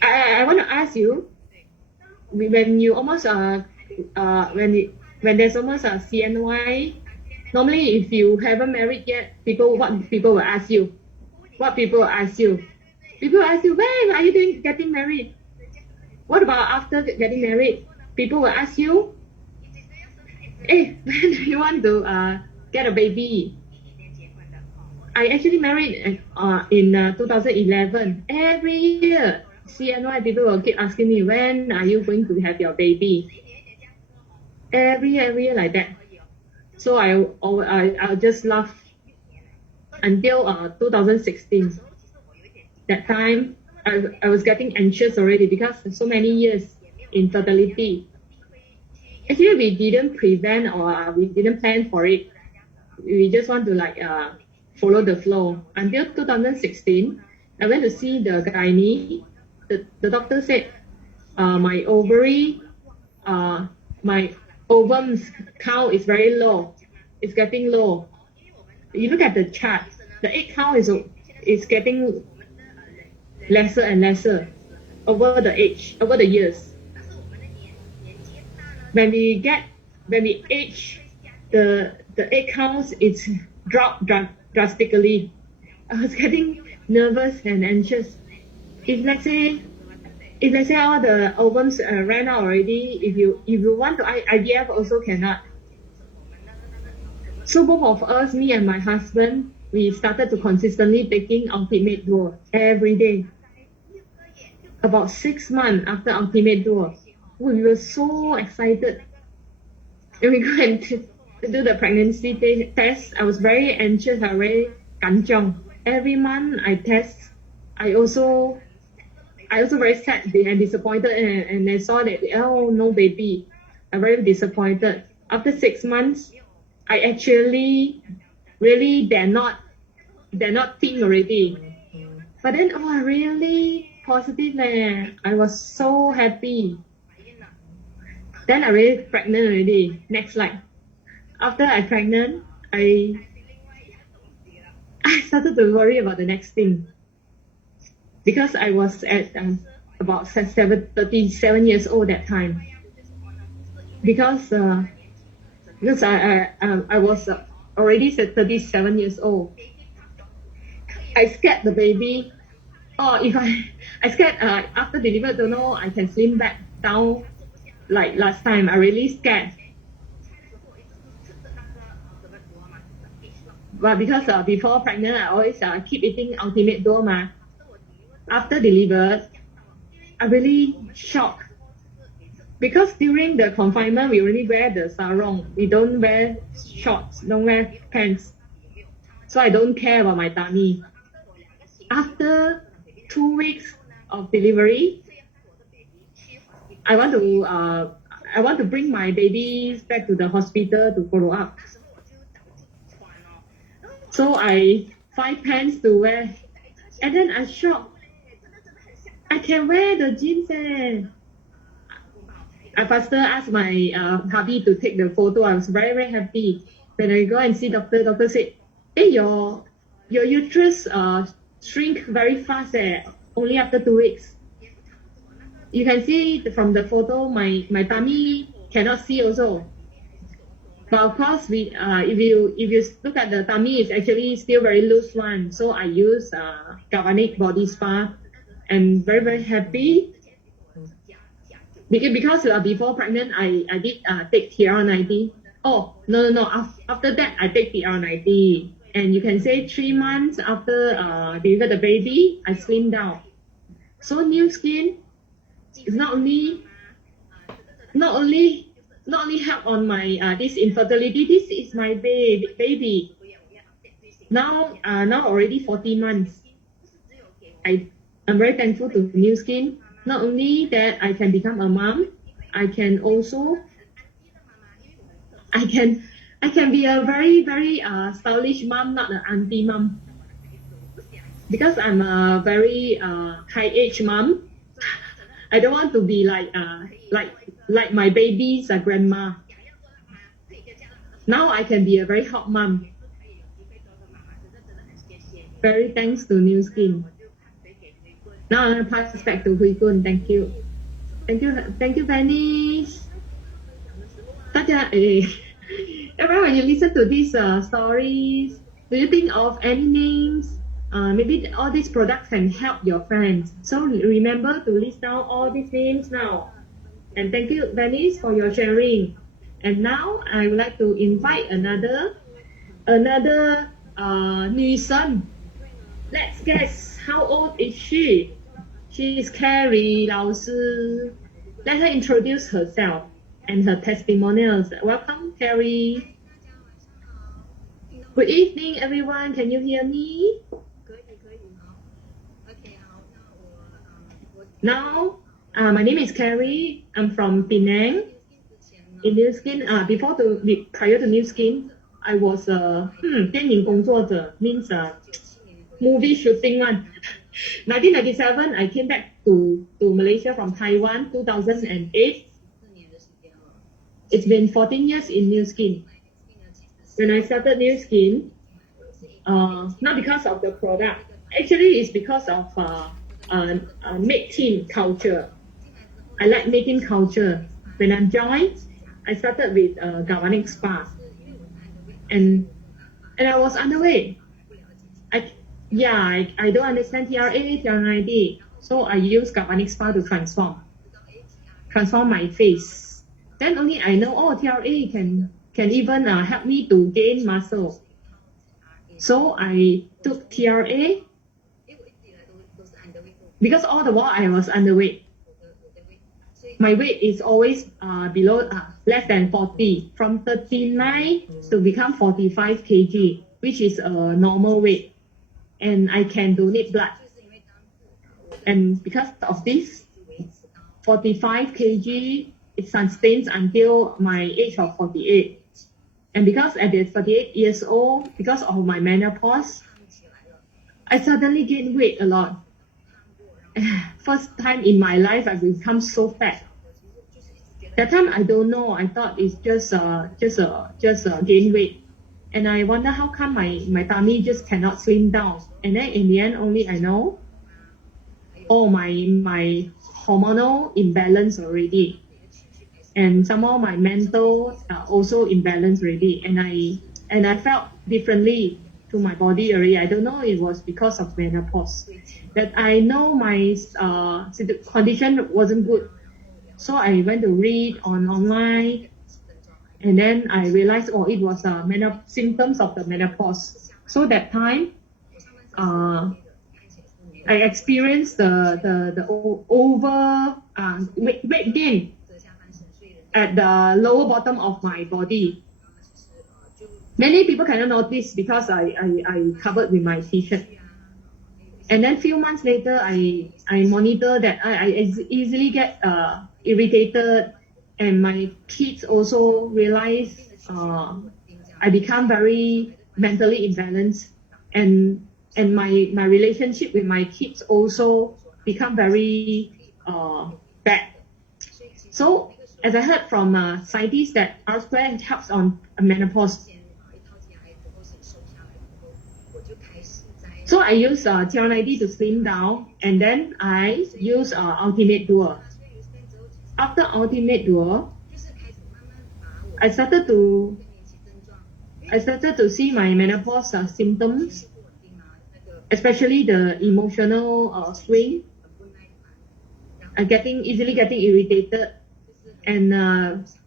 I want to ask you, when you almost when there's almost a CNY, normally if you haven't married yet, people will ask you? What people ask you? People ask you, when are you getting married? What about after getting married? People will ask you, hey, when do you want to get a baby? I actually married in 2011. Every year, CNY people will keep asking me, when are you going to have your baby? Every year like that. So I'll just laugh until 2016. That time, I was getting anxious already because so many years infertility. Actually, we didn't prevent or we didn't plan for it. We just want to follow the flow. Until 2016, I went to see the gynae. The doctor said my ovary, my ovums count is very low. It's getting low. You look at the chart, the egg count is getting lesser and lesser over the years. When we age, the egg counts it's dropped drastically. I was getting nervous and anxious. If let's say all the ovums ran out already, if you want to IVF also cannot. So both of us, me and my husband, we started to consistently taking Ultimate Duo every day. About 6 months after Ultimate Duo, we were so excited. And we go and do the pregnancy test. I was very anxious. I was very kanchong. Every month I test. I also very sad and disappointed, and I saw that no baby. I'm very disappointed. After 6 months, I actually really dare not think already. But then really positive. I was so happy. Then I really pregnant already. Next slide. after I pregnant, I started to worry about the next thing because I was at about 37 years old that time. Because I was already 37 years old. I scared the baby. Oh, if I scared after delivery, don't know I can slim back down like last time. I really scared. But because before pregnant, I always keep eating Ultimate Dough ma. After delivered, I really shocked. Because during the confinement, we only wear the sarong. We don't wear shorts, don't wear pants. So I don't care about my tummy. After 2 weeks of delivery, I want to bring my baby back to the hospital to follow up. So I find pants to wear, and then I shocked. I can wear the jeans. I faster asked my hubby to take the photo. I was very, very happy. When I go and see doctor said, "Hey, your uterus shrink very fast. Only after 2 weeks." You can see from the photo, my tummy cannot see also. But of course, if you look at the tummy, it's actually still very loose one. So I use Galvanic Body Spa, and very, very happy. Because before pregnant, I did take TR90. Oh, no. After that, I take TR90. And you can say 3 months after deliver the baby, I slimmed down. So New Skin is not only help on my this infertility. This is my baby. Now already 40 months. I'm very thankful to New Skin. Not only that I can become a mom, I can be a very, very stylish mom, not an auntie mom. Because I'm a very high age mom, I don't want to be like my baby's grandma. Now I can be a very hot mom. Very thanks to New Skin. Now I'm gonna pass back to Hui Kun. Thank you, Venice. Everyone, when you listen to these stories, do you think of any names? Maybe all these products can help your friends. So remember to list down all these names now. And thank you, Venice, for your sharing. And now I would like to invite another 女生. Let's guess, how old is she? She is Carrie 老师. Let her introduce herself and her testimonials. Welcome, Carrie. Good evening, everyone. Can you hear me? Now, my name is Carrie. I'm from Penang. In New Skin, prior to New Skin, I was a 电影工作者, means movie shooting one. 1997, I came back to Malaysia from Taiwan, 2008. It's been 14 years in New Skin. When I started New Skin, not because of the product. Actually, it's because of made team culture. I like making culture. When I joined, I started with Galvanic Spa. And I was underweight. I don't understand TRA, TR90. So I use Galvanic Spa to transform my face. Then only I know, TRA can even help me to gain muscle. So I took TRA because all the while I was underweight. My weight is always below less than 40, from 39 to become 45 kg, which is a normal weight. And I can donate blood. And because of this, 45 kg, it sustains until my age of 48. And because at 48 years old, because of my menopause, I suddenly gained weight a lot. First time in my life, I become so fat. That time I don't know. I thought it's just gain weight, and I wonder how come my tummy just cannot slim down. And then in the end, only I know, oh my hormonal imbalance already, and somehow my mental also imbalance already, and I felt differently to my body already. I don't know it was because of menopause, that I know my condition wasn't good. So I went to read online, and then I realized, oh, it was symptoms of the menopause. So that time, I experienced the over weight gain at the lower bottom of my body. Many people cannot notice because I covered with my t-shirt. And then few months later, I monitor that I easily get irritated, and my kids also realize I become very mentally imbalanced, and my relationship with my kids also become very bad. So as I heard from scientists that R square helps on menopause. So I use TR90 to slim down, and then I use Ultimate Duo. After Ultimate Duo, I started to see my menopause symptoms, especially the emotional swing. Easily getting irritated, and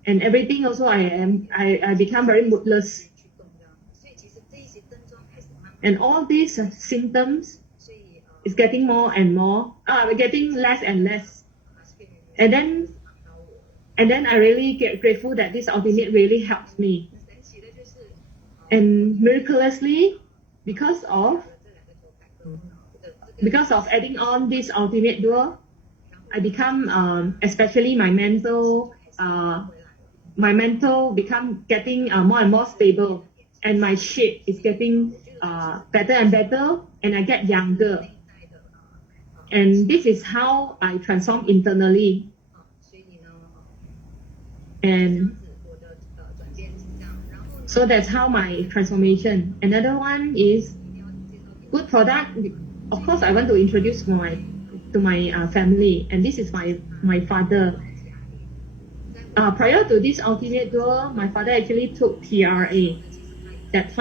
everything also I become very moodless. And all these symptoms is getting more and more, getting less and less. And then I really get grateful that this Ultimate really helps me. And miraculously, because of adding on this Ultimate Duo, I become, especially my mental become getting more and more stable, and my shape is getting better and better, and I get younger. And this is how I transform internally. And so that's how my transformation. Another one is good product. Of course, I want to introduce to my family, and this is my father. Prior to this Ultimate Duo, my father actually took PRA. That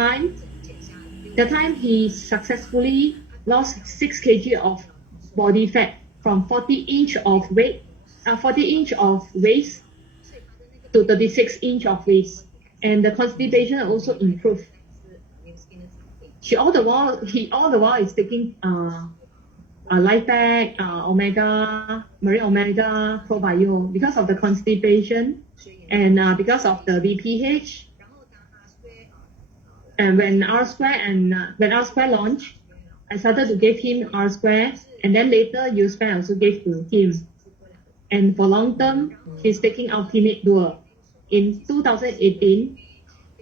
time he successfully lost 6 kg of body fat from 40 inch of waist to 36 inch of waist, and the constipation also improved. He all the while is taking Lifepack, Marine Omega, ProBio because of the constipation, and because of the BPH. And when R Square launched, I started to give him R Square, and then later U Square also gave to him. And for long term, he's taking Ultimate Duo. In 2018,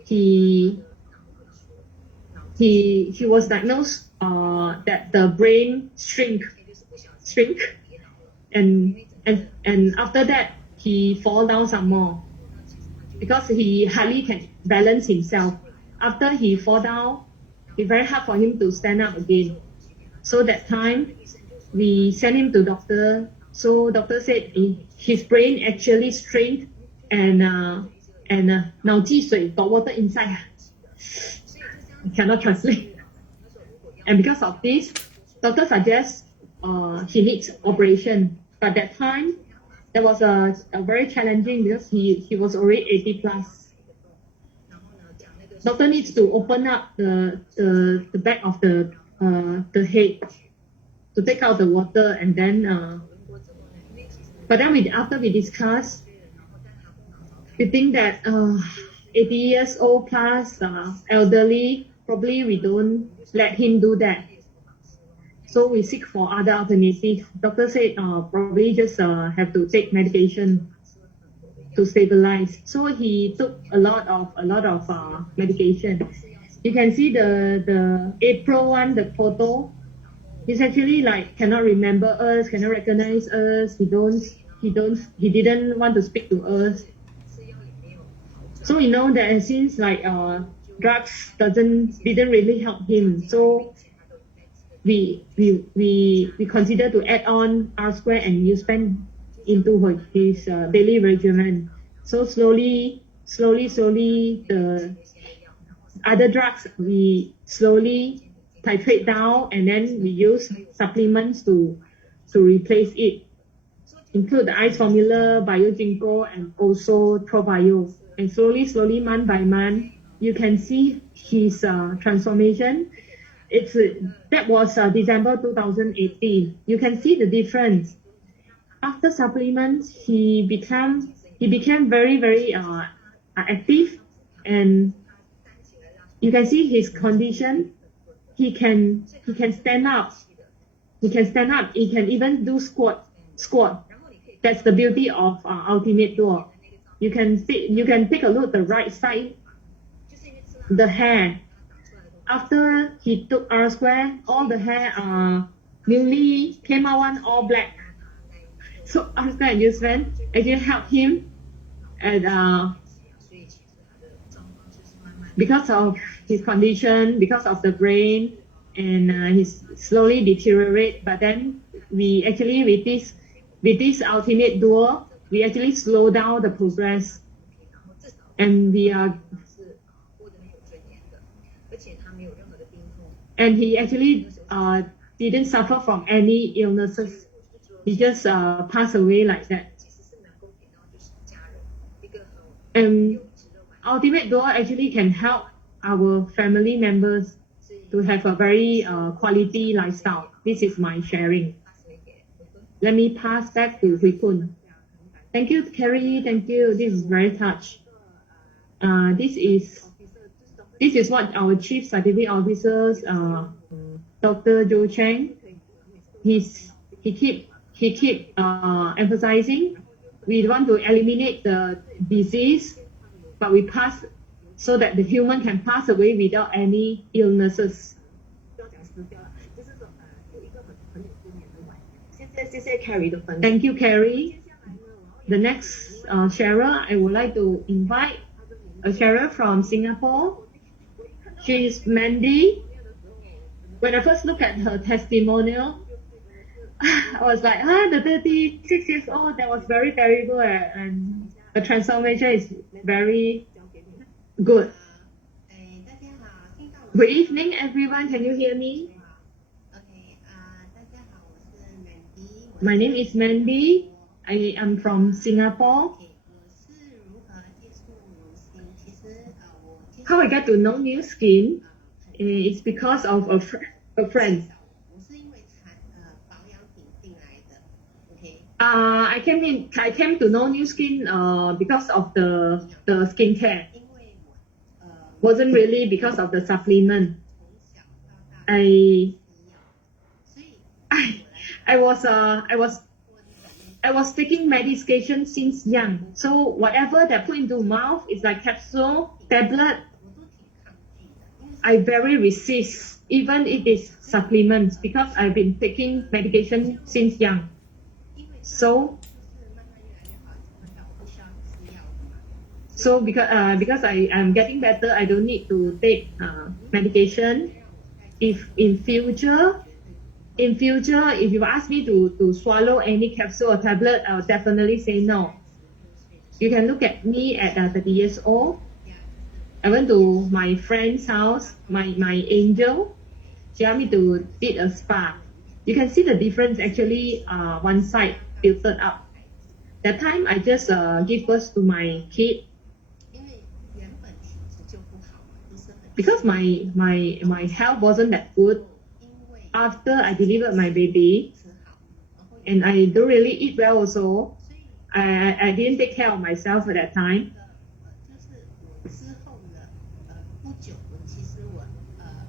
he was diagnosed that the brain shrink, and after that he fall down some more because he hardly can balance himself. After he fall down, it's very hard for him to stand up again. So that time we sent him to doctor. So doctor said his brain actually strained, and 脑积水 got water inside. I cannot translate. And because of this, doctor suggests he needs operation. But that time, that was a very challenging because he was already 80 plus. Doctor needs to open up the back of the head to take out the water, and then but then after we discuss, we think that 80 years old plus elderly, probably we don't let him do that. So we seek for other alternatives. Doctor said probably just have to take medication to stabilize. So he took a lot of medication. You can see the April one, the photo. He's actually like cannot remember us, cannot recognize us. he didn't want to speak to us. So we know that since like drugs didn't really help him, so we consider to add on R square and USPEN into his daily regimen. So slowly the other drugs we slowly titrate down, and then we use supplements to replace it, include the ice formula, BioGinko, and also ProBio. And slowly, month by month, you can see his transformation. That was December 2018. You can see the difference. After supplements, he became very active, and you can see his condition. He can stand up. He can even do squat. That's the beauty of Ultimate Duo. You can take a look at the right side, the hair. After he took R square, all the hair newly came out one all black. So R square and USPEN actually helped him, and because of his condition, because of the brain, and he's slowly deteriorate. But then we actually with this Ultimate Duo, we actually slow down the progress, and he actually didn't suffer from any illnesses. He just passed away like that. And Ultimate Duo actually can help our family members to have a very quality lifestyle. This is my sharing. Let me pass back to Hui Kun. Thank you, Carrie. Thank you. This is very touched. This is what our Chief Scientific Officers, Dr. Joe Cheng, he keep emphasizing. We want to eliminate the disease, but we pass so that the human can pass away without any illnesses. 谢谢 Carrie 的分享。 Thank you, Carrie. The next sharer, I would like to invite a sharer from Singapore. She is Mandy. When I first looked at her testimonial, I was like, the 36 years old, that was very terrible, and the transformation is very good. Good evening, everyone. Can you hear me? My name is Mandy. I am from Singapore. How I got to know New Skin is because of a friend. I came to know New Skin because of the skincare. Wasn't really because of the supplement. I was taking medication since young. So whatever that put into mouth is like capsule, tablet. I very resist, even if it's supplements, because I've been taking medication since young. So because I am getting better, I don't need to take medication. If in future, if you ask me to swallow any capsule or tablet, I'll definitely say no. You can look at me at 30 years old. I went to my friend's house, my angel. She asked me to did a spa. You can see the difference actually. One side filtered up. That time I just give birth to my kid. Because my health wasn't that good after I delivered my baby, and I don't really eat well also. I didn't take care of myself at that time.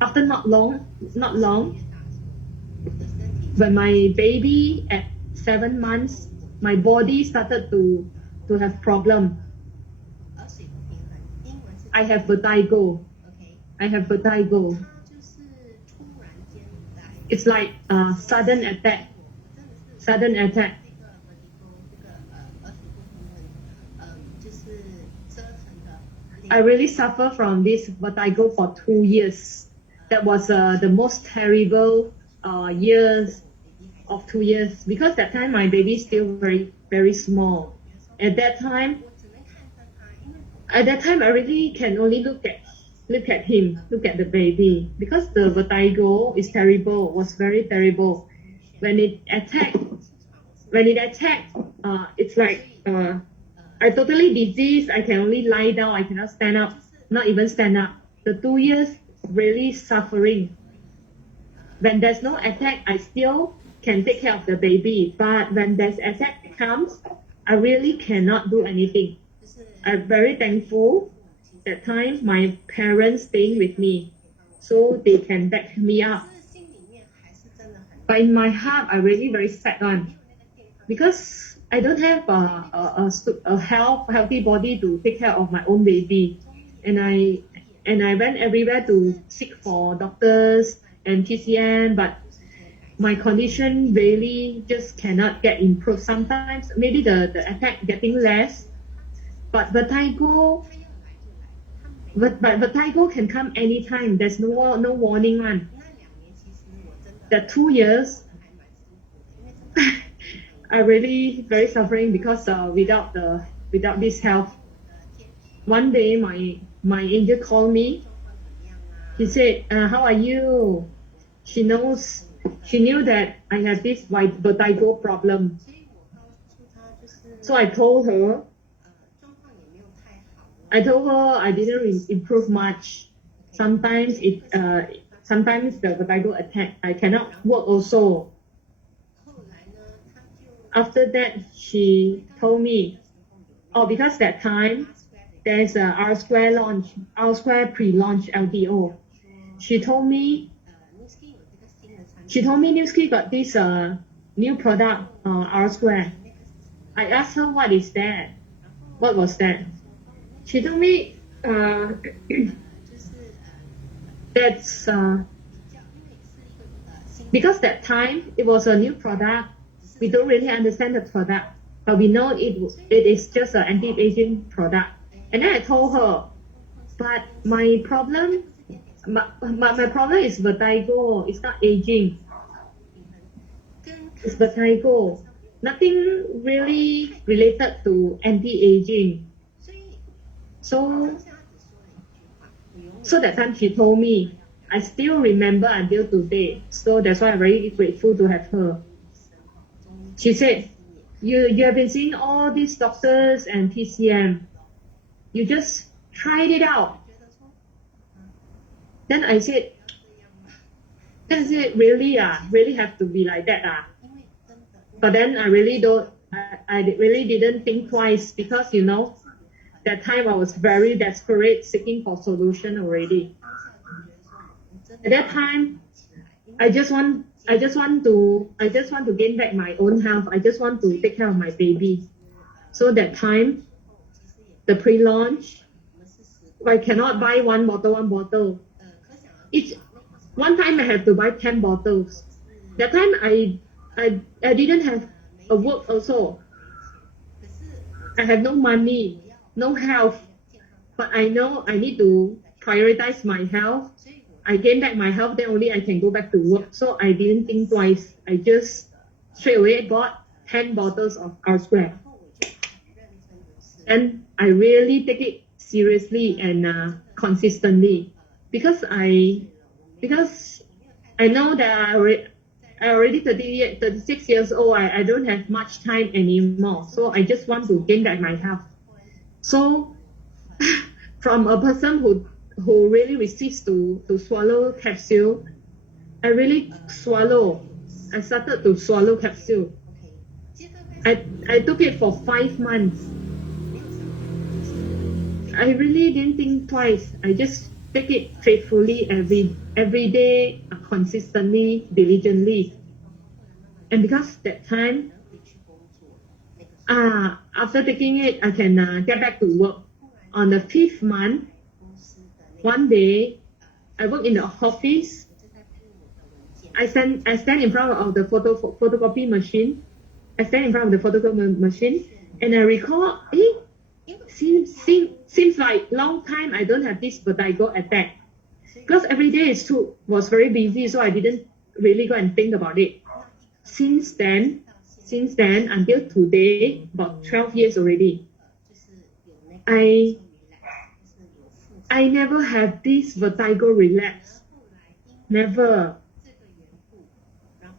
After not long, when my baby at 7 months, my body started to have problem. I have vertigo. It's like sudden attack. I really suffer from this vertigo for 2 years. That was the most terrible years of 2 years because that time my baby is still very, very small. At that time, I really can only look at him, look at the baby because the vertigo is terrible, was very terrible. When it attacked, it's like I totally diseased. I can only lie down. I cannot stand up, not even stand up. The 2 years really suffering. When there's no attack, I still can take care of the baby. But when there's attack comes, I really cannot do anything. I'm very thankful that time my parents staying with me, so they can back me up. But in my heart, I really very sad one because I don't have a healthy body to take care of my own baby, and I went everywhere to seek for doctors and TCM, but my condition really just cannot get improved. Sometimes maybe the attack getting less, but vertigo can come anytime. There's no warning one. The 2 years, I really very suffering because without this health. One day my angel called me. He said, "How are you?" She knew that I have this vertigo problem. So I told her I didn't improve much. Sometimes the vertigo attack. I cannot work also. After that, she told me, because that time there's a R Square pre-launch LDO. She told me Newski got this new product, R Square. I asked her what is that? What was that? She told me that's because that time it was a new product. We don't really understand the product, but we know it is just an anti-aging product. And then I told her, but my problem is vertigo. It's not aging. It's vertigo. Nothing really related to anti-aging. So that time she told me, I still remember until today. So that's why I'm very grateful to have her. She said, you have been seeing all these doctors and TCM. You just tried it out. Then I said, really have to be like that. But then I really didn't think twice because that time I was very desperate seeking for solution already. At that time, I just want to gain back my own health. I just want to take care of my baby. So that time, the pre-launch, I cannot buy one bottle. One time I had to buy 10 bottles. That time I didn't have a work also. I have no money, no health. But I know I need to prioritize my health. I gain back my health, then only I can go back to work. So I didn't think twice. I just straight away bought 10 bottles of R Square. And I really take it seriously and consistently because I know that I already 36 years old. I don't have much time anymore. So I just want to gain back my health. So from a person who really resists to swallow capsule, I really swallow. I started to swallow capsule. I took it for 5 months. I really didn't think twice. I just take it faithfully every day, consistently, diligently. And because that time, after taking it, I can get back to work. On the 5th month, one day, I work in the office. I stand in front of the photocopy machine. And I recall, seems like long time I don't have this vertigo attack. Because every day was very busy, so I didn't really go and think about it. Since then until today, about 12 years already, I never have this vertigo relapse. Never.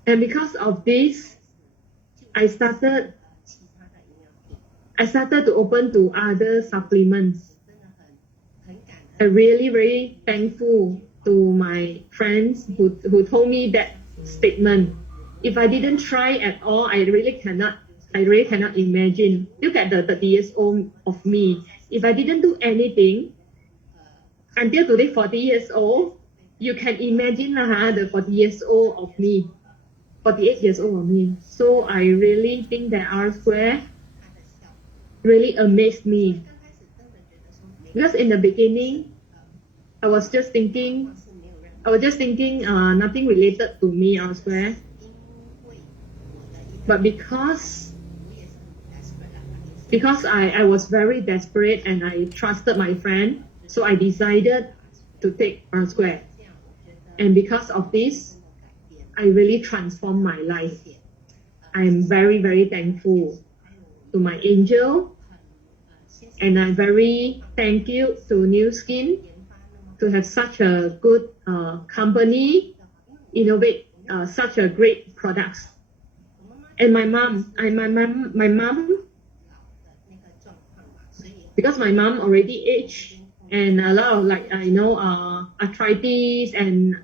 And because of this, I started to open to other supplements. I'm really very thankful to my friends who told me that statement. If I didn't try at all, I really cannot imagine. Look at the 30 years old of me. If I didn't do anything until today, 40 years old, you can imagine the 40 years old of me, 48 years old of me. So I really think that R Square really amazed me. Because in the beginning, I was just thinking nothing related to me R Square. But because I was very desperate and I trusted my friend, so I decided to take R Square. And because of this, I really transformed my life. I am very, very thankful to my angel, and I'm very thank you to New Skin to have such a good company, innovate such a great products. And my mom, because my mom already aged and a lot of arthritis and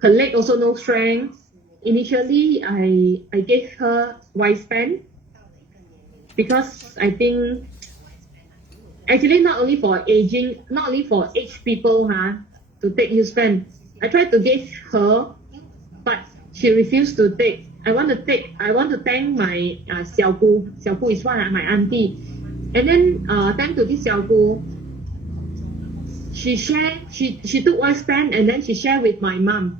her leg also no strength. Initially, I gave her Wispan because I think actually not only for aged people to take Wispan. I tried to give her, but she refused to take. I want to thank my Xiao Gu. Xiao Gu is one my auntie. And then thanks to this Xiao Gu, she took Wispan and then she shared with my mom.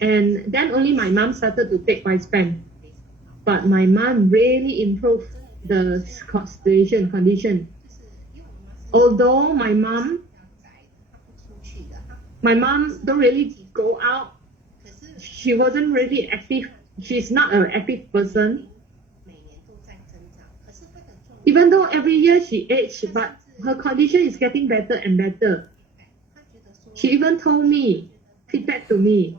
And then only my mom started to take Wispan. But my mom really improved the condition. Although my mom don't really go out, she wasn't really active. She's not an active person. Even though every year she aged, but her condition is getting better and better. She even told me, feedback to me.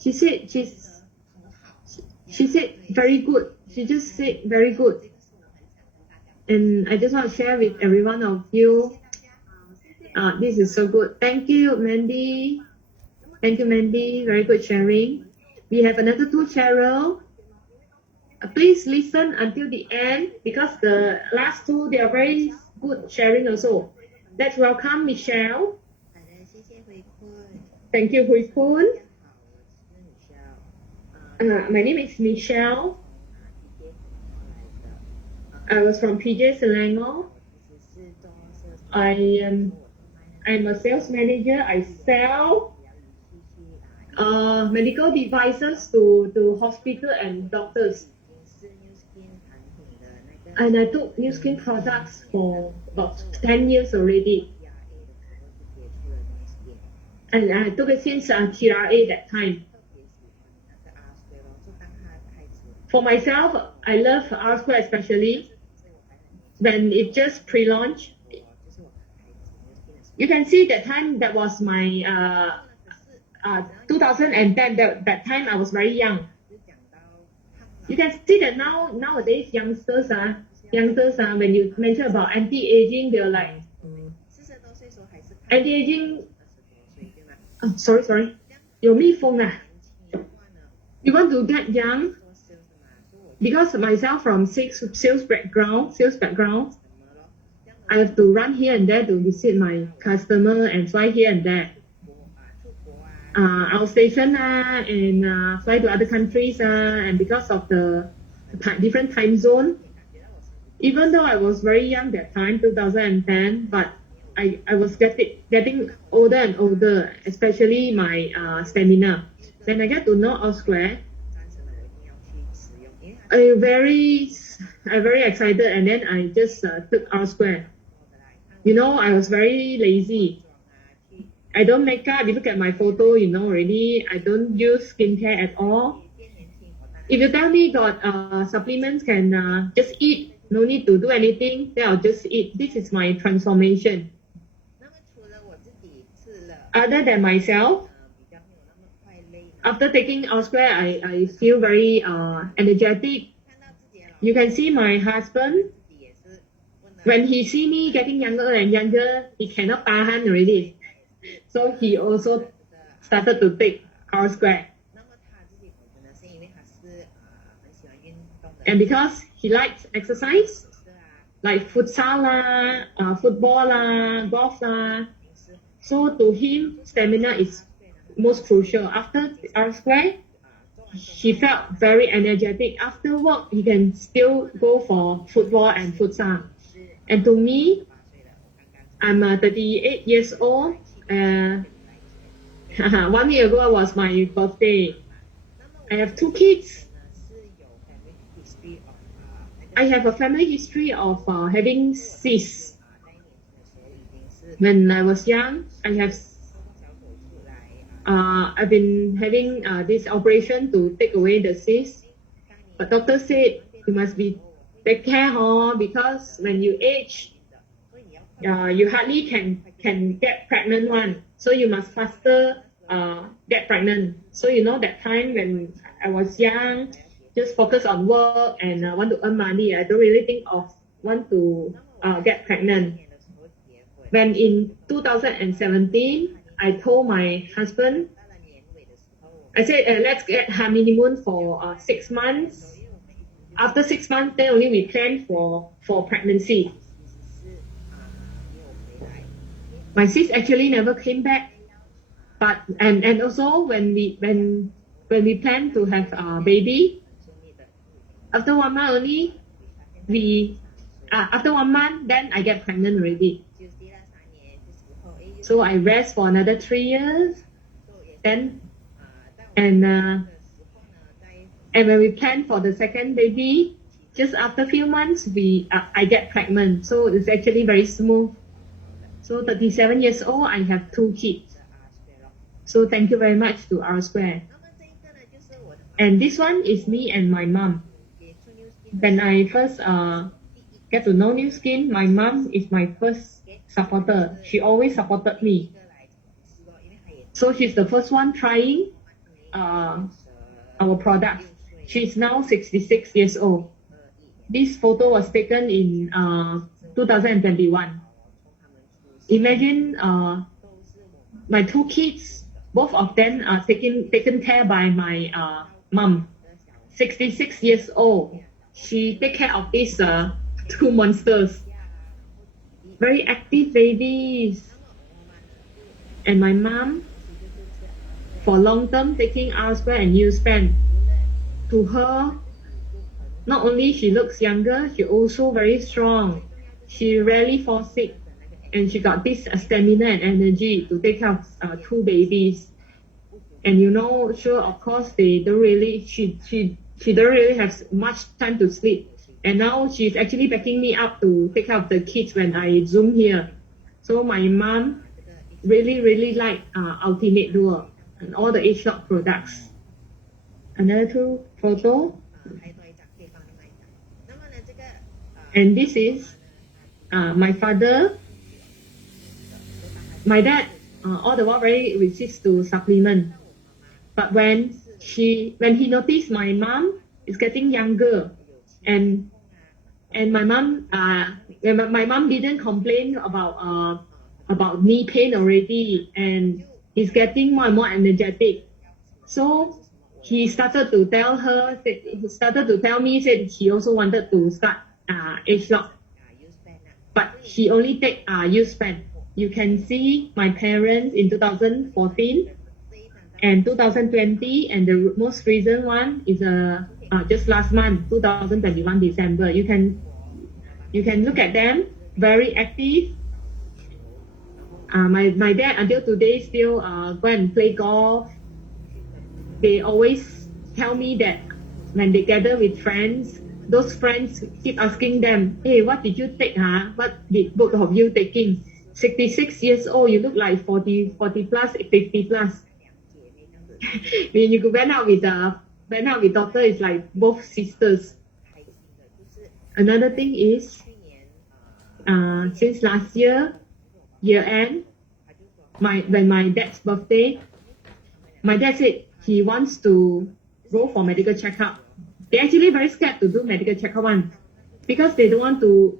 She said very good. She just said very good. And I just want to share with every one of you. This is so good. Thank you, Mandy. Thank you, Mandy. Very good sharing. We have another two Cheryl. Please listen until the end because the last two, they are very good sharing also. Let's welcome Michelle. Thank you, Hui Kun. My name is Michelle. I was from PJ Selangor. I'm a sales manager. I sell medical devices to hospital and doctors. And I took New Skin products for about 10 years already. And I took it since TRA that time. For myself, I love R Square especially when it just pre-launched. You can see that time that was my 2010. That time I was very young. You can see that nowadays youngsters when you mention about anti-aging, they're like anti-aging. Oh, sorry. 有蜜蜂啊? You want to get young? Because myself from sales background, I have to run here and there to visit my customer and fly here and there. Outstation and fly to other countries and because of the different time zone. Even though I was very young that time, 2010, but I was getting older and older, especially my stamina. When I get to know R Square, I very excited, and then I just took R Square. You know, I was very lazy. I don't make up. You look at my photo, you know already. I don't use skincare at all. If you tell me got supplements can just eat, no need to do anything, then I'll just eat. This is my transformation. Other than myself, after taking R Square, I feel very energetic. You can see my husband, when he see me getting younger and younger, he cannot tahan already. So he also started to take R Square. And because he likes exercise, like futsal lah, football lah, golf lah, so to him, stamina is most crucial. After R Square, he felt very energetic. After work, he can still go for football and futsal. And to me, I'm 38 years old. 1 year ago was my birthday. I have 2 kids. I have a family history of having cysts. When I was young, I've been having this operation to take away the cysts. But doctor said you must take care because when you age, you hardly can get pregnant one. So you must faster get pregnant. So you know that time when I was young, just focus on work and want to earn money. I don't really think of want to get pregnant. When in 2017, I told my husband, I said, let's get honeymoon for 6 months. After 6 months, then only we plan for pregnancy. My cyst actually never came back. But and also when we plan to have a baby, after 1 month only, after 1 month, then I get pregnant already. So I rest for another 3 years. Then, and when we plan for the second baby, just after a few months, I get pregnant. So it's actually very smooth. So 37 years old, I have 2 kids. So thank you very much to R Square. And this one is me and my mom. When I first get to know Nu Skin, my mom is my first supporter. She always supported me. So she's the first one trying our product. She's now 66 years old. This photo was taken in 2021. Imagine my 2 kids, both of them are taken care by my mom, 66 years old. She take care of these 2 monsters. Very active babies. And my mom, for long term, taking R Square and U-Span. To her, not only she looks younger, she also very strong. She rarely falls sick. And she got this stamina and energy to take care of 2 babies. And you know, sure, of course, she don't really have much time to sleep. And now she's actually backing me up to take care of the kids when I Zoom here. So my mom really like Ultimate Duo and all the Agelok products. Another 2 photo. And this is my father. My dad all the while very resist to supplement. But when he noticed my mom is getting younger, and my mom my mom didn't complain about knee pain already, and he's getting more and more energetic. So he started to tell me said he also wanted to start Agelok, but he only take U-Span. You can see my parents in 2014 and 2020, and the most recent one is just last month, 2021 December. You can look at them, very active. My dad until today still go and play golf. They always tell me that when they gather with friends, those friends keep asking them, hey, what did you take, huh? What did both of you taking? 66 years old, you look like 40 plus, 50 plus. When you went out with doctor, it's like both sisters. Another thing is, since last year end, when my dad's birthday, my dad said he wants to go for medical checkup. They're actually very scared to do medical checkup one because they don't want to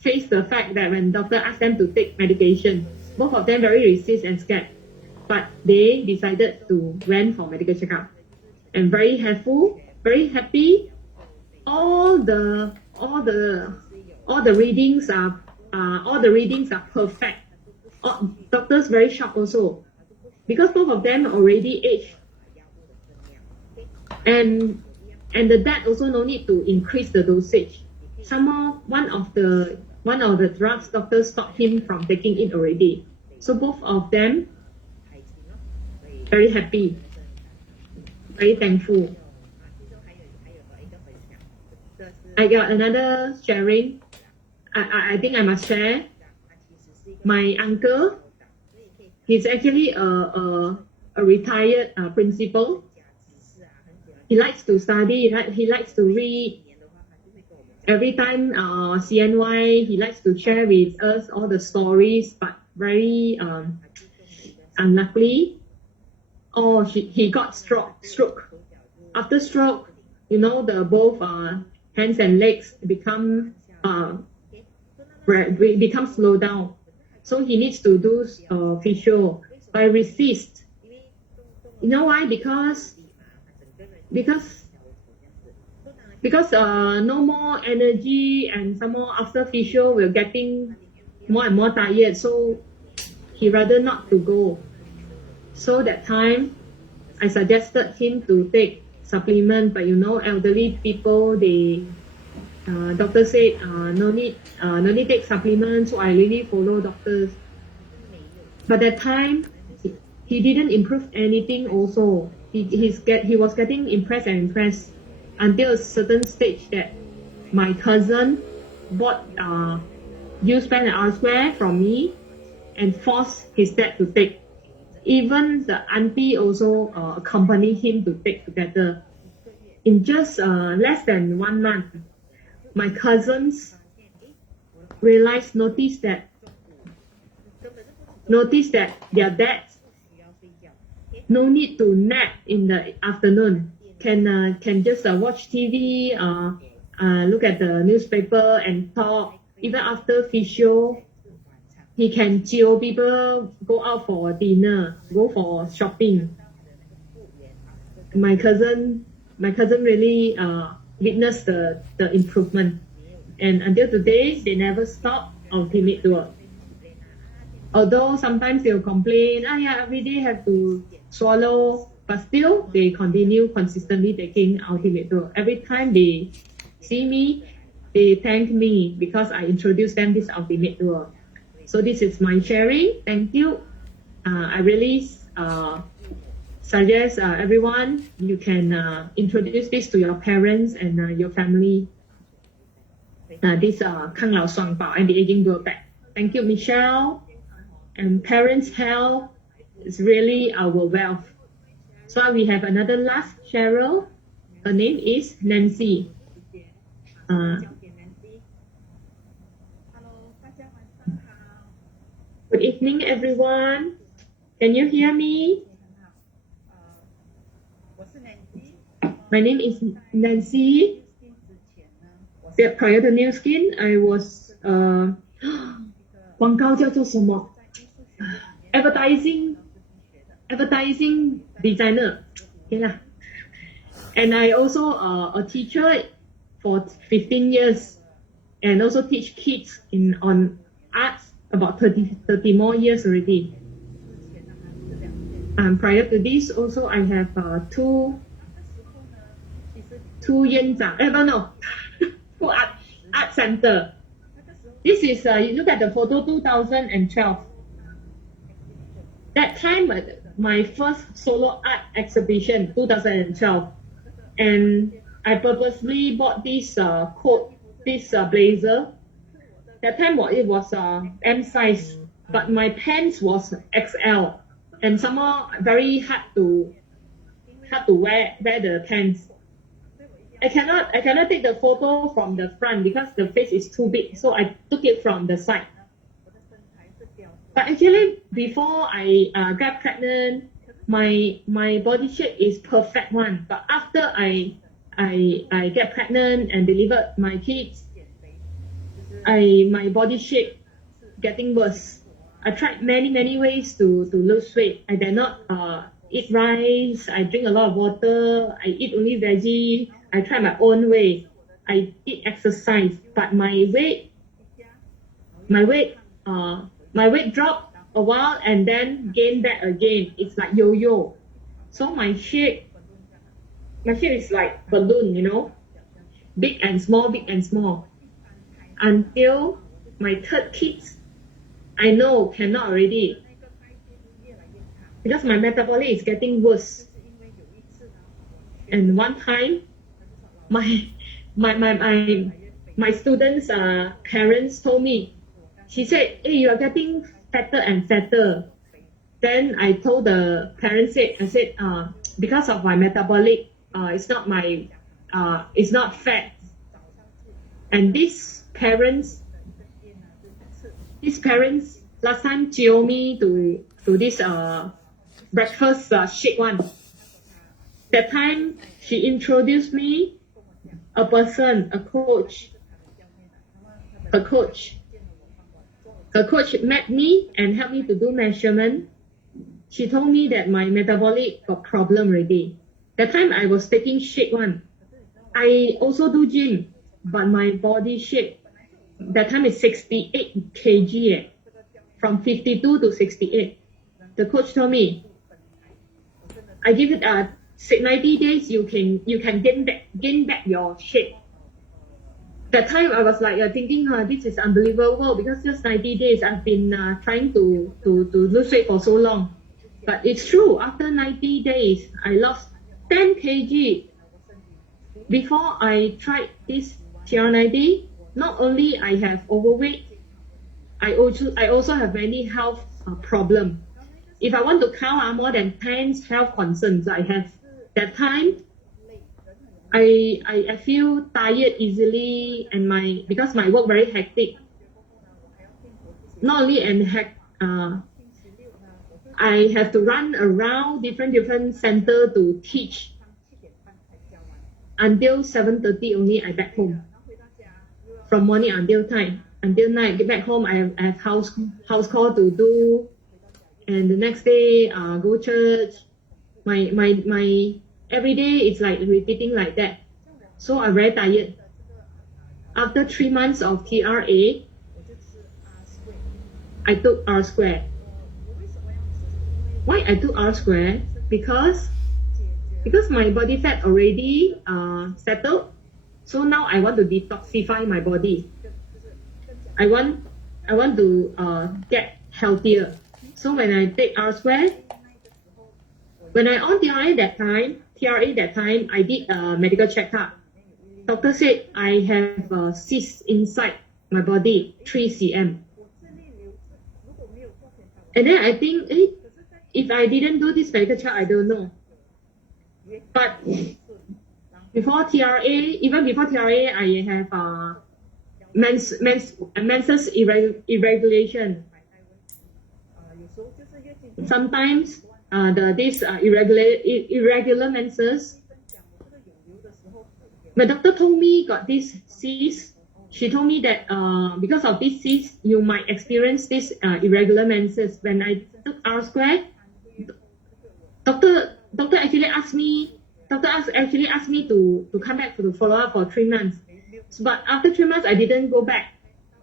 face the fact that when doctor asks them to take medication, both of them very resist and scared. But they decided to went for medical checkup and very helpful, very happy. All the readings are perfect. Doctors very shocked also because both of them already aged, and the dad also no need to increase the dosage. Somehow one of the drugs doctors stopped him from taking it already. So both of them very happy, very thankful. I got another sharing. I think I must share. My uncle, he's actually a retired principal. He likes to study. He likes to read. Every time CNY, he likes to share with us all the stories. But very unluckily, he got stroke. After stroke, the both hands and legs become slow down. So he needs to do physio. But I resist. You know why? Because no more energy, and some more after physio we're getting more and more tired. So he rather not to go. So that time I suggested him to take supplement, but elderly people, they doctor said no need take supplements, so I really follow doctors. But that time he didn't improve anything also. He was getting impressed until a certain stage that my cousin bought U-Span and R-Square from me and forced his dad to take. Even the auntie also accompanied him to take together. In just less than 1 month, my cousins noticed that their dads no need to nap in the afternoon. Can just watch TV, look at the newspaper and talk. Even after physio, he can chill people, go out for dinner, go for shopping. My cousin really witnessed the improvement, and until today they never stop ultimate work. Although sometimes they'll complain, every day have to swallow, but still they continue consistently taking ultimate work. Every time they see me, they thank me because I introduced them this ultimate work. So this is my sharing. Thank you. I really suggest everyone, you can introduce this to your parents and your family. This Kang Lao Suang Bao and the Aging Dual Pack. Thank you, Michelle. And parents' health is really our wealth. So we have another last Cheryl. Her name is Nancy. Good evening, everyone. Can you hear me? My name is Nancy. Prior to New Skin, I was 广告叫做什么 advertising designer. Okay lah. And I also a teacher for 15 years, and also teach kids on arts about 30 more years already. Prior to this, also I have two art center. This is you look at the photo 2012. That time my first solo art exhibition 2012, and I purposely bought this coat, this blazer. That time it was M size, but my pants was XL, and somehow very hard to wear the pants. I cannot take the photo from the front because the face is too big, so I took it from the side. But actually, before I got pregnant, my body shape is perfect one. But after I get pregnant and delivered my kids, my body shape getting worse. I tried many ways to lose weight. I did not eat rice. I drink a lot of water. I eat only veggie. I try my own way. I did exercise, but my weight dropped a while and then gained back again. It's like yo-yo. So my shape is like balloon, you know, big and small, until my third kids. I know cannot already because my metabolic is getting worse. And one time, my students' parents told me, she said, "Hey, you are getting fatter and fatter." Then I told the parents, I said, because of my metabolic, it's not fat. And these parents last time jio me to this breakfast shake one. That time she introduced me a person, a coach. Her coach met me and helped me to do measurement. She told me that my metabolic got problem already. That time I was taking shake one. I also do gym, but my body shape that time is 68 kg, from 52 to 68. The coach told me, I give it 90 days, you can gain back your shape. That time I was like thinking, this is unbelievable because just 90 days I've been trying to lose weight for so long. But it's true, after 90 days I lost 10 kg. Before I tried this TR90, not only I have overweight, I also have many health problem. If I want to count more than 10 health concerns I have. That time I feel tired easily, and because my work very hectic. Not only I have to run around different center to teach. Until 7:30 only I back home. From morning until night, get back home I have house call to do, and the next day go church. My every day it's like repeating like that. So I'm very tired. After 3 months of TRA, I took R square. Why I took R square? Because my body fat already settled. So now I want to detoxify my body. I want to get healthier. So when I take R square, when I on TRA that time, I did a medical checkup. Doctor said I have a cyst inside my body, 3 cm. And then I think, if I didn't do this medical check, I don't know. But before TRA, I have menses irregulation. Sometimes this irregular menses. My doctor told me got this cyst. She told me that because of this cyst, you might experience this irregular menses. When I took R square, doctor actually asked me to come back to follow up for 3 months. But after 3 months, I didn't go back.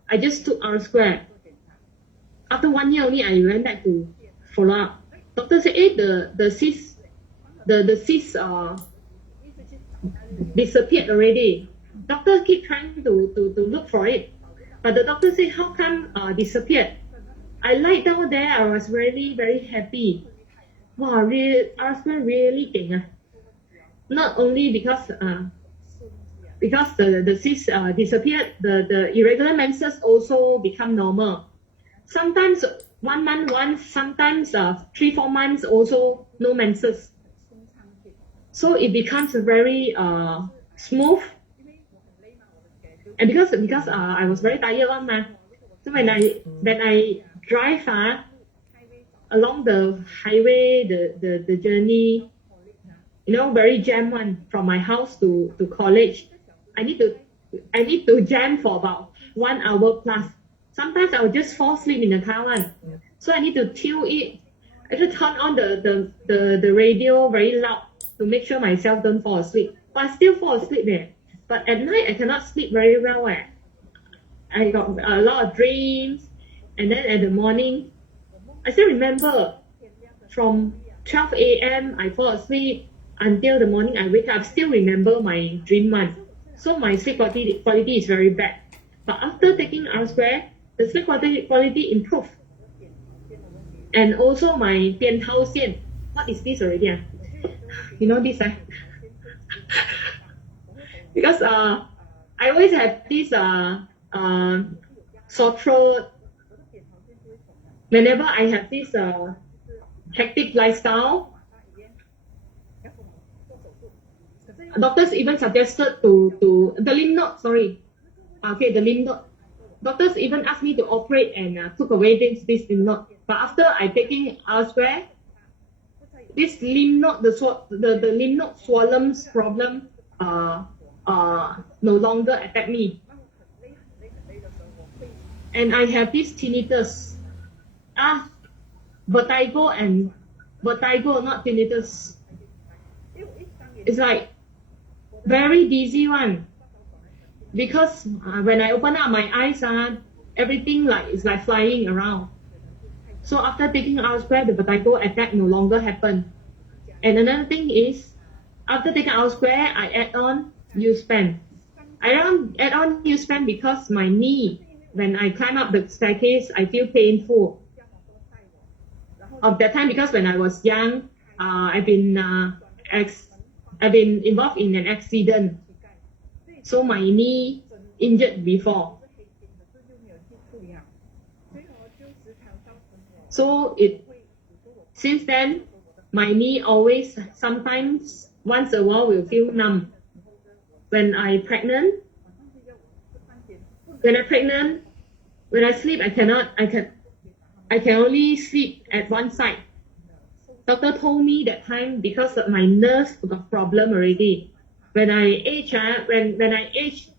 I just took R square. After 1 year only, I went back to follow up. Doctor said, the cyst disappeared already. Doctor keep trying to look for it, but the doctor said, how come disappeared? I lied down there. I was really very happy. Wow, really, R square really 勁啊. Not only because because the cyst disappeared, the irregular menses also become normal. Sometimes 1 month once, sometimes 3-4 months also no menses. So it becomes very smooth. And because I was very tired one ma. So when I drive along the highway, the journey, very jam one from my house to college. I need to jam for about 1 hour plus. Sometimes I will just fall asleep in the car one. So I need to tune it. I just turn on the radio very loud to make sure myself don't fall asleep. But I still fall asleep there. But at night I cannot sleep very well. I got a lot of dreams, and then at the morning, I still remember from 12 a.m. I fall asleep until the morning I wake up. I still remember my dream one. So my sleep quality is very bad. But after taking R square, the sleep quality improved. And also my 扁桃腺. What is this already? You know this? Because I always have this sore throat. Whenever I have this hectic lifestyle, doctors even suggested to the lymph node, the lymph node. Doctors even asked me to operate and took away this lymph node. But after I taking R square, this lymph node, the lymph node swollen problem no longer attack me. And I have this tinnitus. Vertigo, not tinnitus. It's like very dizzy one. Because when I open up my eyes, everything is like flying around. So after taking R square, the vertigo attack no longer happen. And another thing is, after taking R square, I add on U-Span. I add on U-Span because my knee, when I climb up the staircase, I feel painful. Of that time, because when I was young, I've been involved in an accident. So my knee injured before. So since then, my knee always, sometimes, once a while, will feel numb. When I pregnant, when I sleep, I can only sleep at one side. Doctor told me that time because of my nerves got problem already. When I age,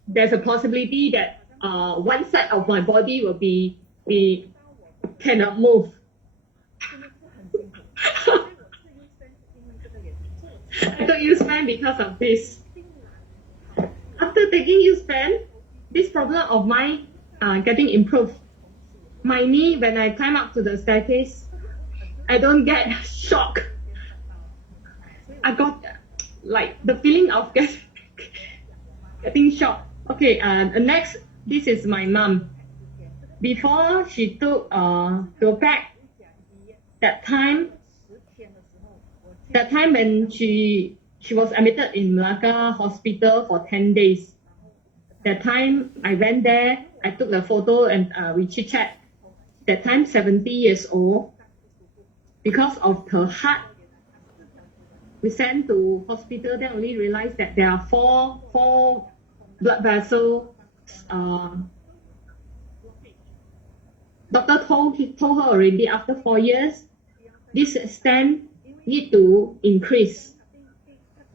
there's a possibility that one side of my body will be cannot move. I took U-Span because of this. After taking U-Span, this problem of mine getting improved. My knee, when I climb up to the staircase, I don't get shock. I got the feeling of getting shocked. Okay, next, this is my mom. Before she took Propac, that time when she was admitted in Malacca hospital for 10 days. That time I went there, I took the photo and we chit chat. That time 70 years old. Because of her heart, we sent to hospital, then only realized that there are four blood vessels. Doctor told her already after 4 years, this stent need to increase.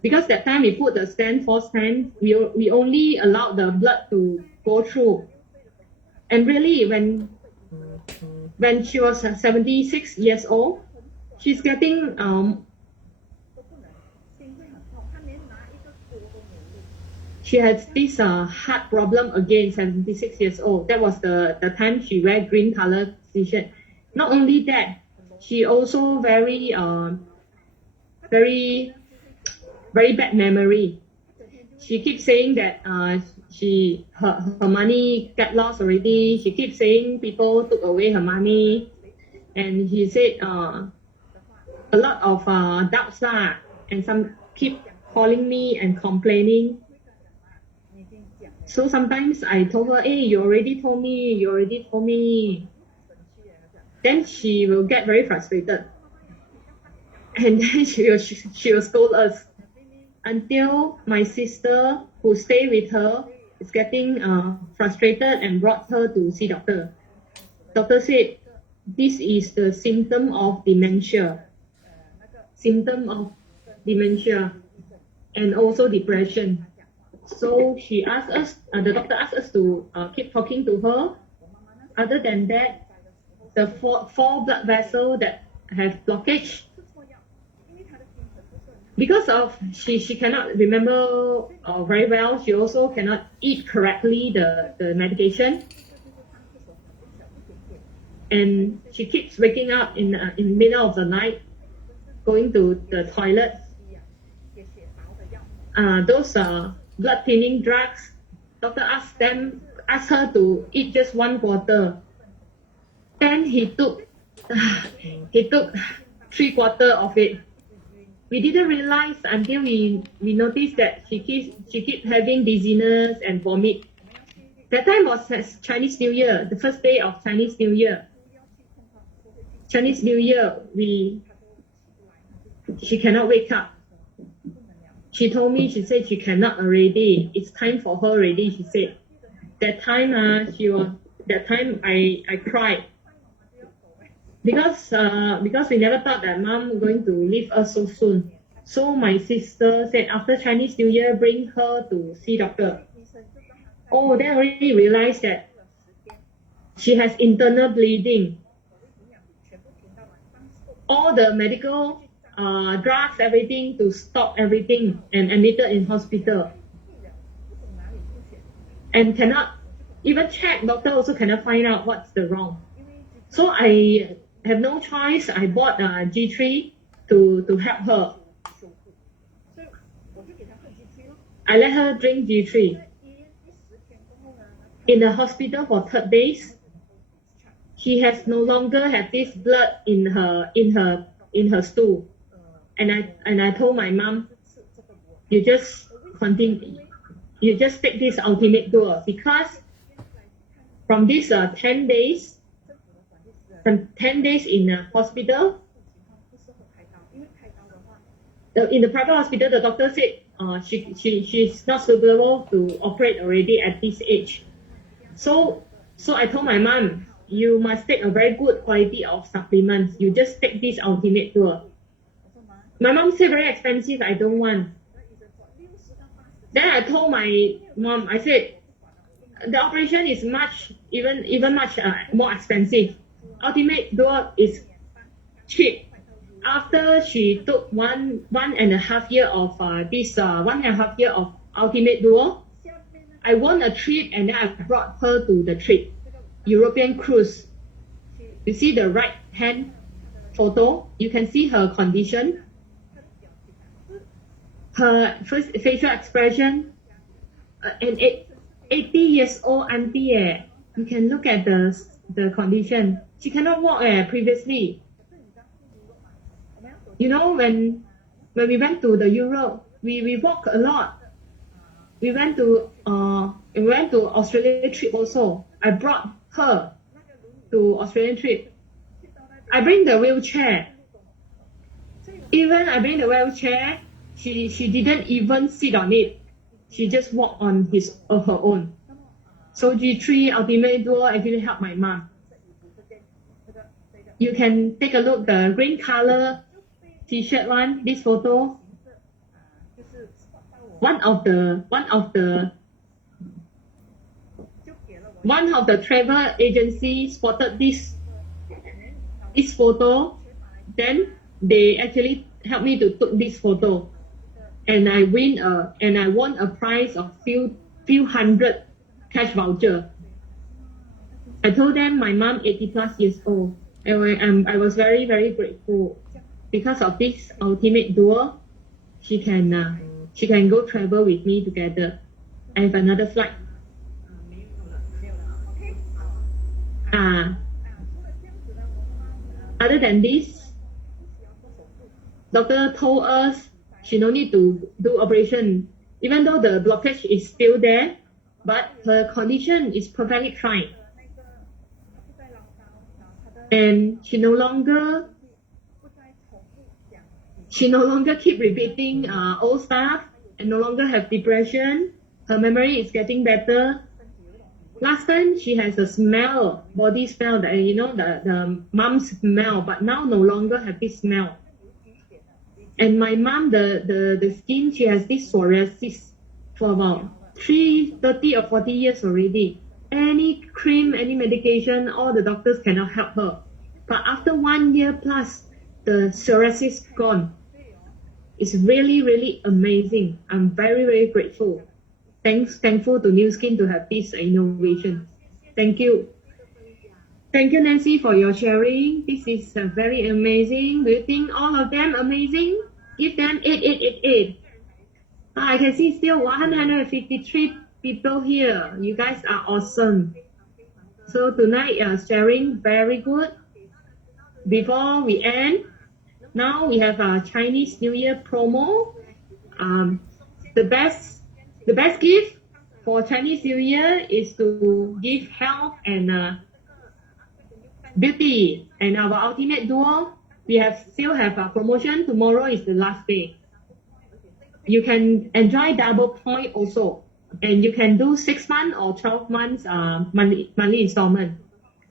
Because that time we put the stent, 4 stent, we only allowed the blood to go through. And really, when she was 76 years old, she's getting she has this heart problem again, 76 years old. That was the time she wear green color t-shirt. Not only that, she also very bad memory. She keeps saying that her money got lost already. She keeps saying people took away her money, and she said a lot of doubts and some keep calling me and complaining. So sometimes I told her, hey, you already told me. Then she will get very frustrated. And then she will scold us until my sister who stay with her is getting frustrated and brought her to see doctor. Doctor said this is the symptom of dementia. And also depression. So she asked us, the doctor asked us to keep talking to her. Other than that, the four blood vessels that have blockage, because of she cannot remember very well, she also cannot eat correctly the medication. And she keeps waking up in the middle of the night, going to the toilet. Those blood thinning drugs, doctor asked her to eat just 1/4. Then he took 3/4 of it. We didn't realize until we noticed that she keeps having dizziness and vomit. That time was Chinese New Year, the first day of Chinese New Year. She cannot wake up. She told me, she said she cannot already. It's time for her already, she said. That time I cried. Because we never thought that mom was going to leave us so soon. So my sister said after Chinese New Year, bring her to see doctor. Oh, then I already realized that she has internal bleeding. All the medical drugs, everything to stop everything and admitted in hospital. And cannot even check, doctor also cannot find out what's the wrong. So I have no choice. I bought G3 to help her. I let her drink G3. In the hospital for 3 days, she has no longer have this blood in her stool. And I told my mom, you just continue, you just take this ultimate tour, because from this 10 days in the hospital, in the private hospital, the doctor said she's not suitable to operate already at this age. So I told my mom, you must take a very good quality of supplements. You just take this ultimate tour. My mom said very expensive, I don't want. Then I told my mom, I said, the operation is much more expensive. Ultimate Duo is cheap. After she took one and a half year of Ultimate Duo, I won a trip and then I brought her to the trip, European cruise. You see the right hand photo, you can see her condition, her first facial expression, an 80 years old auntie. You can look at the condition. She cannot walk previously. You know, when we went to the Europe, we walk a lot. We went to Australia trip also. I brought her to Australian trip. I bring the wheelchair. Even I bring the wheelchair, she didn't even sit on it. She just walked on her own. So G3 Ultimate Duo actually helped my mom. You can take a look, the green color t-shirt one, this photo. One of the travel agency spotted this photo. Then they actually helped me to take this photo, and I won a prize of few hundred cash voucher. I told them my mom 80+ years old, and I was very, very grateful because of this Ultimate Duo. She can go travel with me together. I have another flight. Other than this, doctor told us she no need to do operation. Even though the blockage is still there, but her condition is perfectly fine. And she no longer keep repeating old stuff and no longer have depression. Her memory is getting better. Last time she has a smell, body smell, that the mum's smell, but now no longer have this smell. And my mum, the skin, she has this psoriasis for about 30 or 40 years already. Any cream, any medication, all the doctors cannot help her. But after 1 year plus, the psoriasis gone. It's really, really amazing. I'm very, very grateful. Thankful to New Skin to have this innovation. Thank you. Thank you, Nancy, for your sharing. This is very amazing. Do you think all of them amazing? Give them 8888. I can see still 153 people here. You guys are awesome. So tonight, sharing very good. Before we end, now we have a Chinese New Year promo. The best gift for Chinese New Year is to give health and beauty. And our ultimate duo, we still have a promotion. Tomorrow is the last day. You can enjoy double point also, and you can do 6 months or 12 months monthly installment.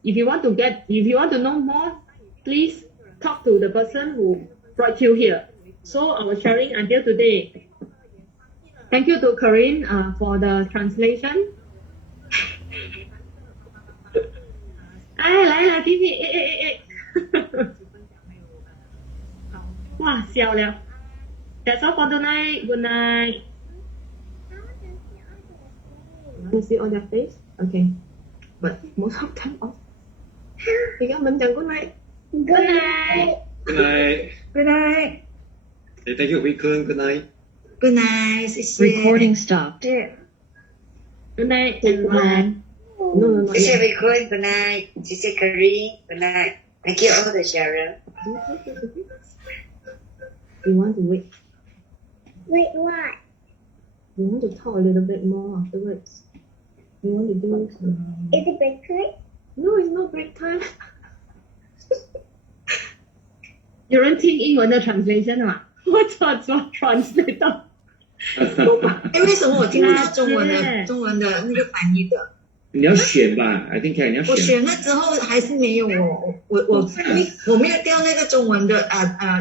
If you want to know more, please talk to the person who brought you here. So our sharing until today. Thank you to Corinne for the translation. 来弟弟哇笑了 That's all for tonight. Good night. Let me see on their face. Okay. But most of them off. Mình chẳng good night. Good night. Good night. Good night. Hey, thank you, Weekend. Good night. Good night. Recording stopped. Good night. No. Good night. 谢谢 Corinne. Good night. Thank you all the sharer. We want to wait. Wait, what? We want to talk a little bit more afterwards. We want to do Is it break time? No, it's not break time. 有人听英文的 translation 吗？我做 translate 到。哎，为什么我听不到中文的那个翻译的？你要选吧 ，I think 你要选。我选了之后还是没有我没有调那个中文的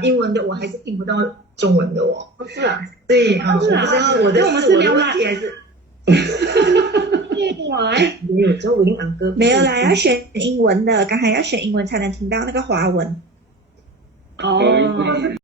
英文的，我还是听不到中文的哦。是啊，对啊，我不知道我的问题还是。没有周文昂哥。没有啦，要选英文的，刚才要选英文才能听到那个华文。哦。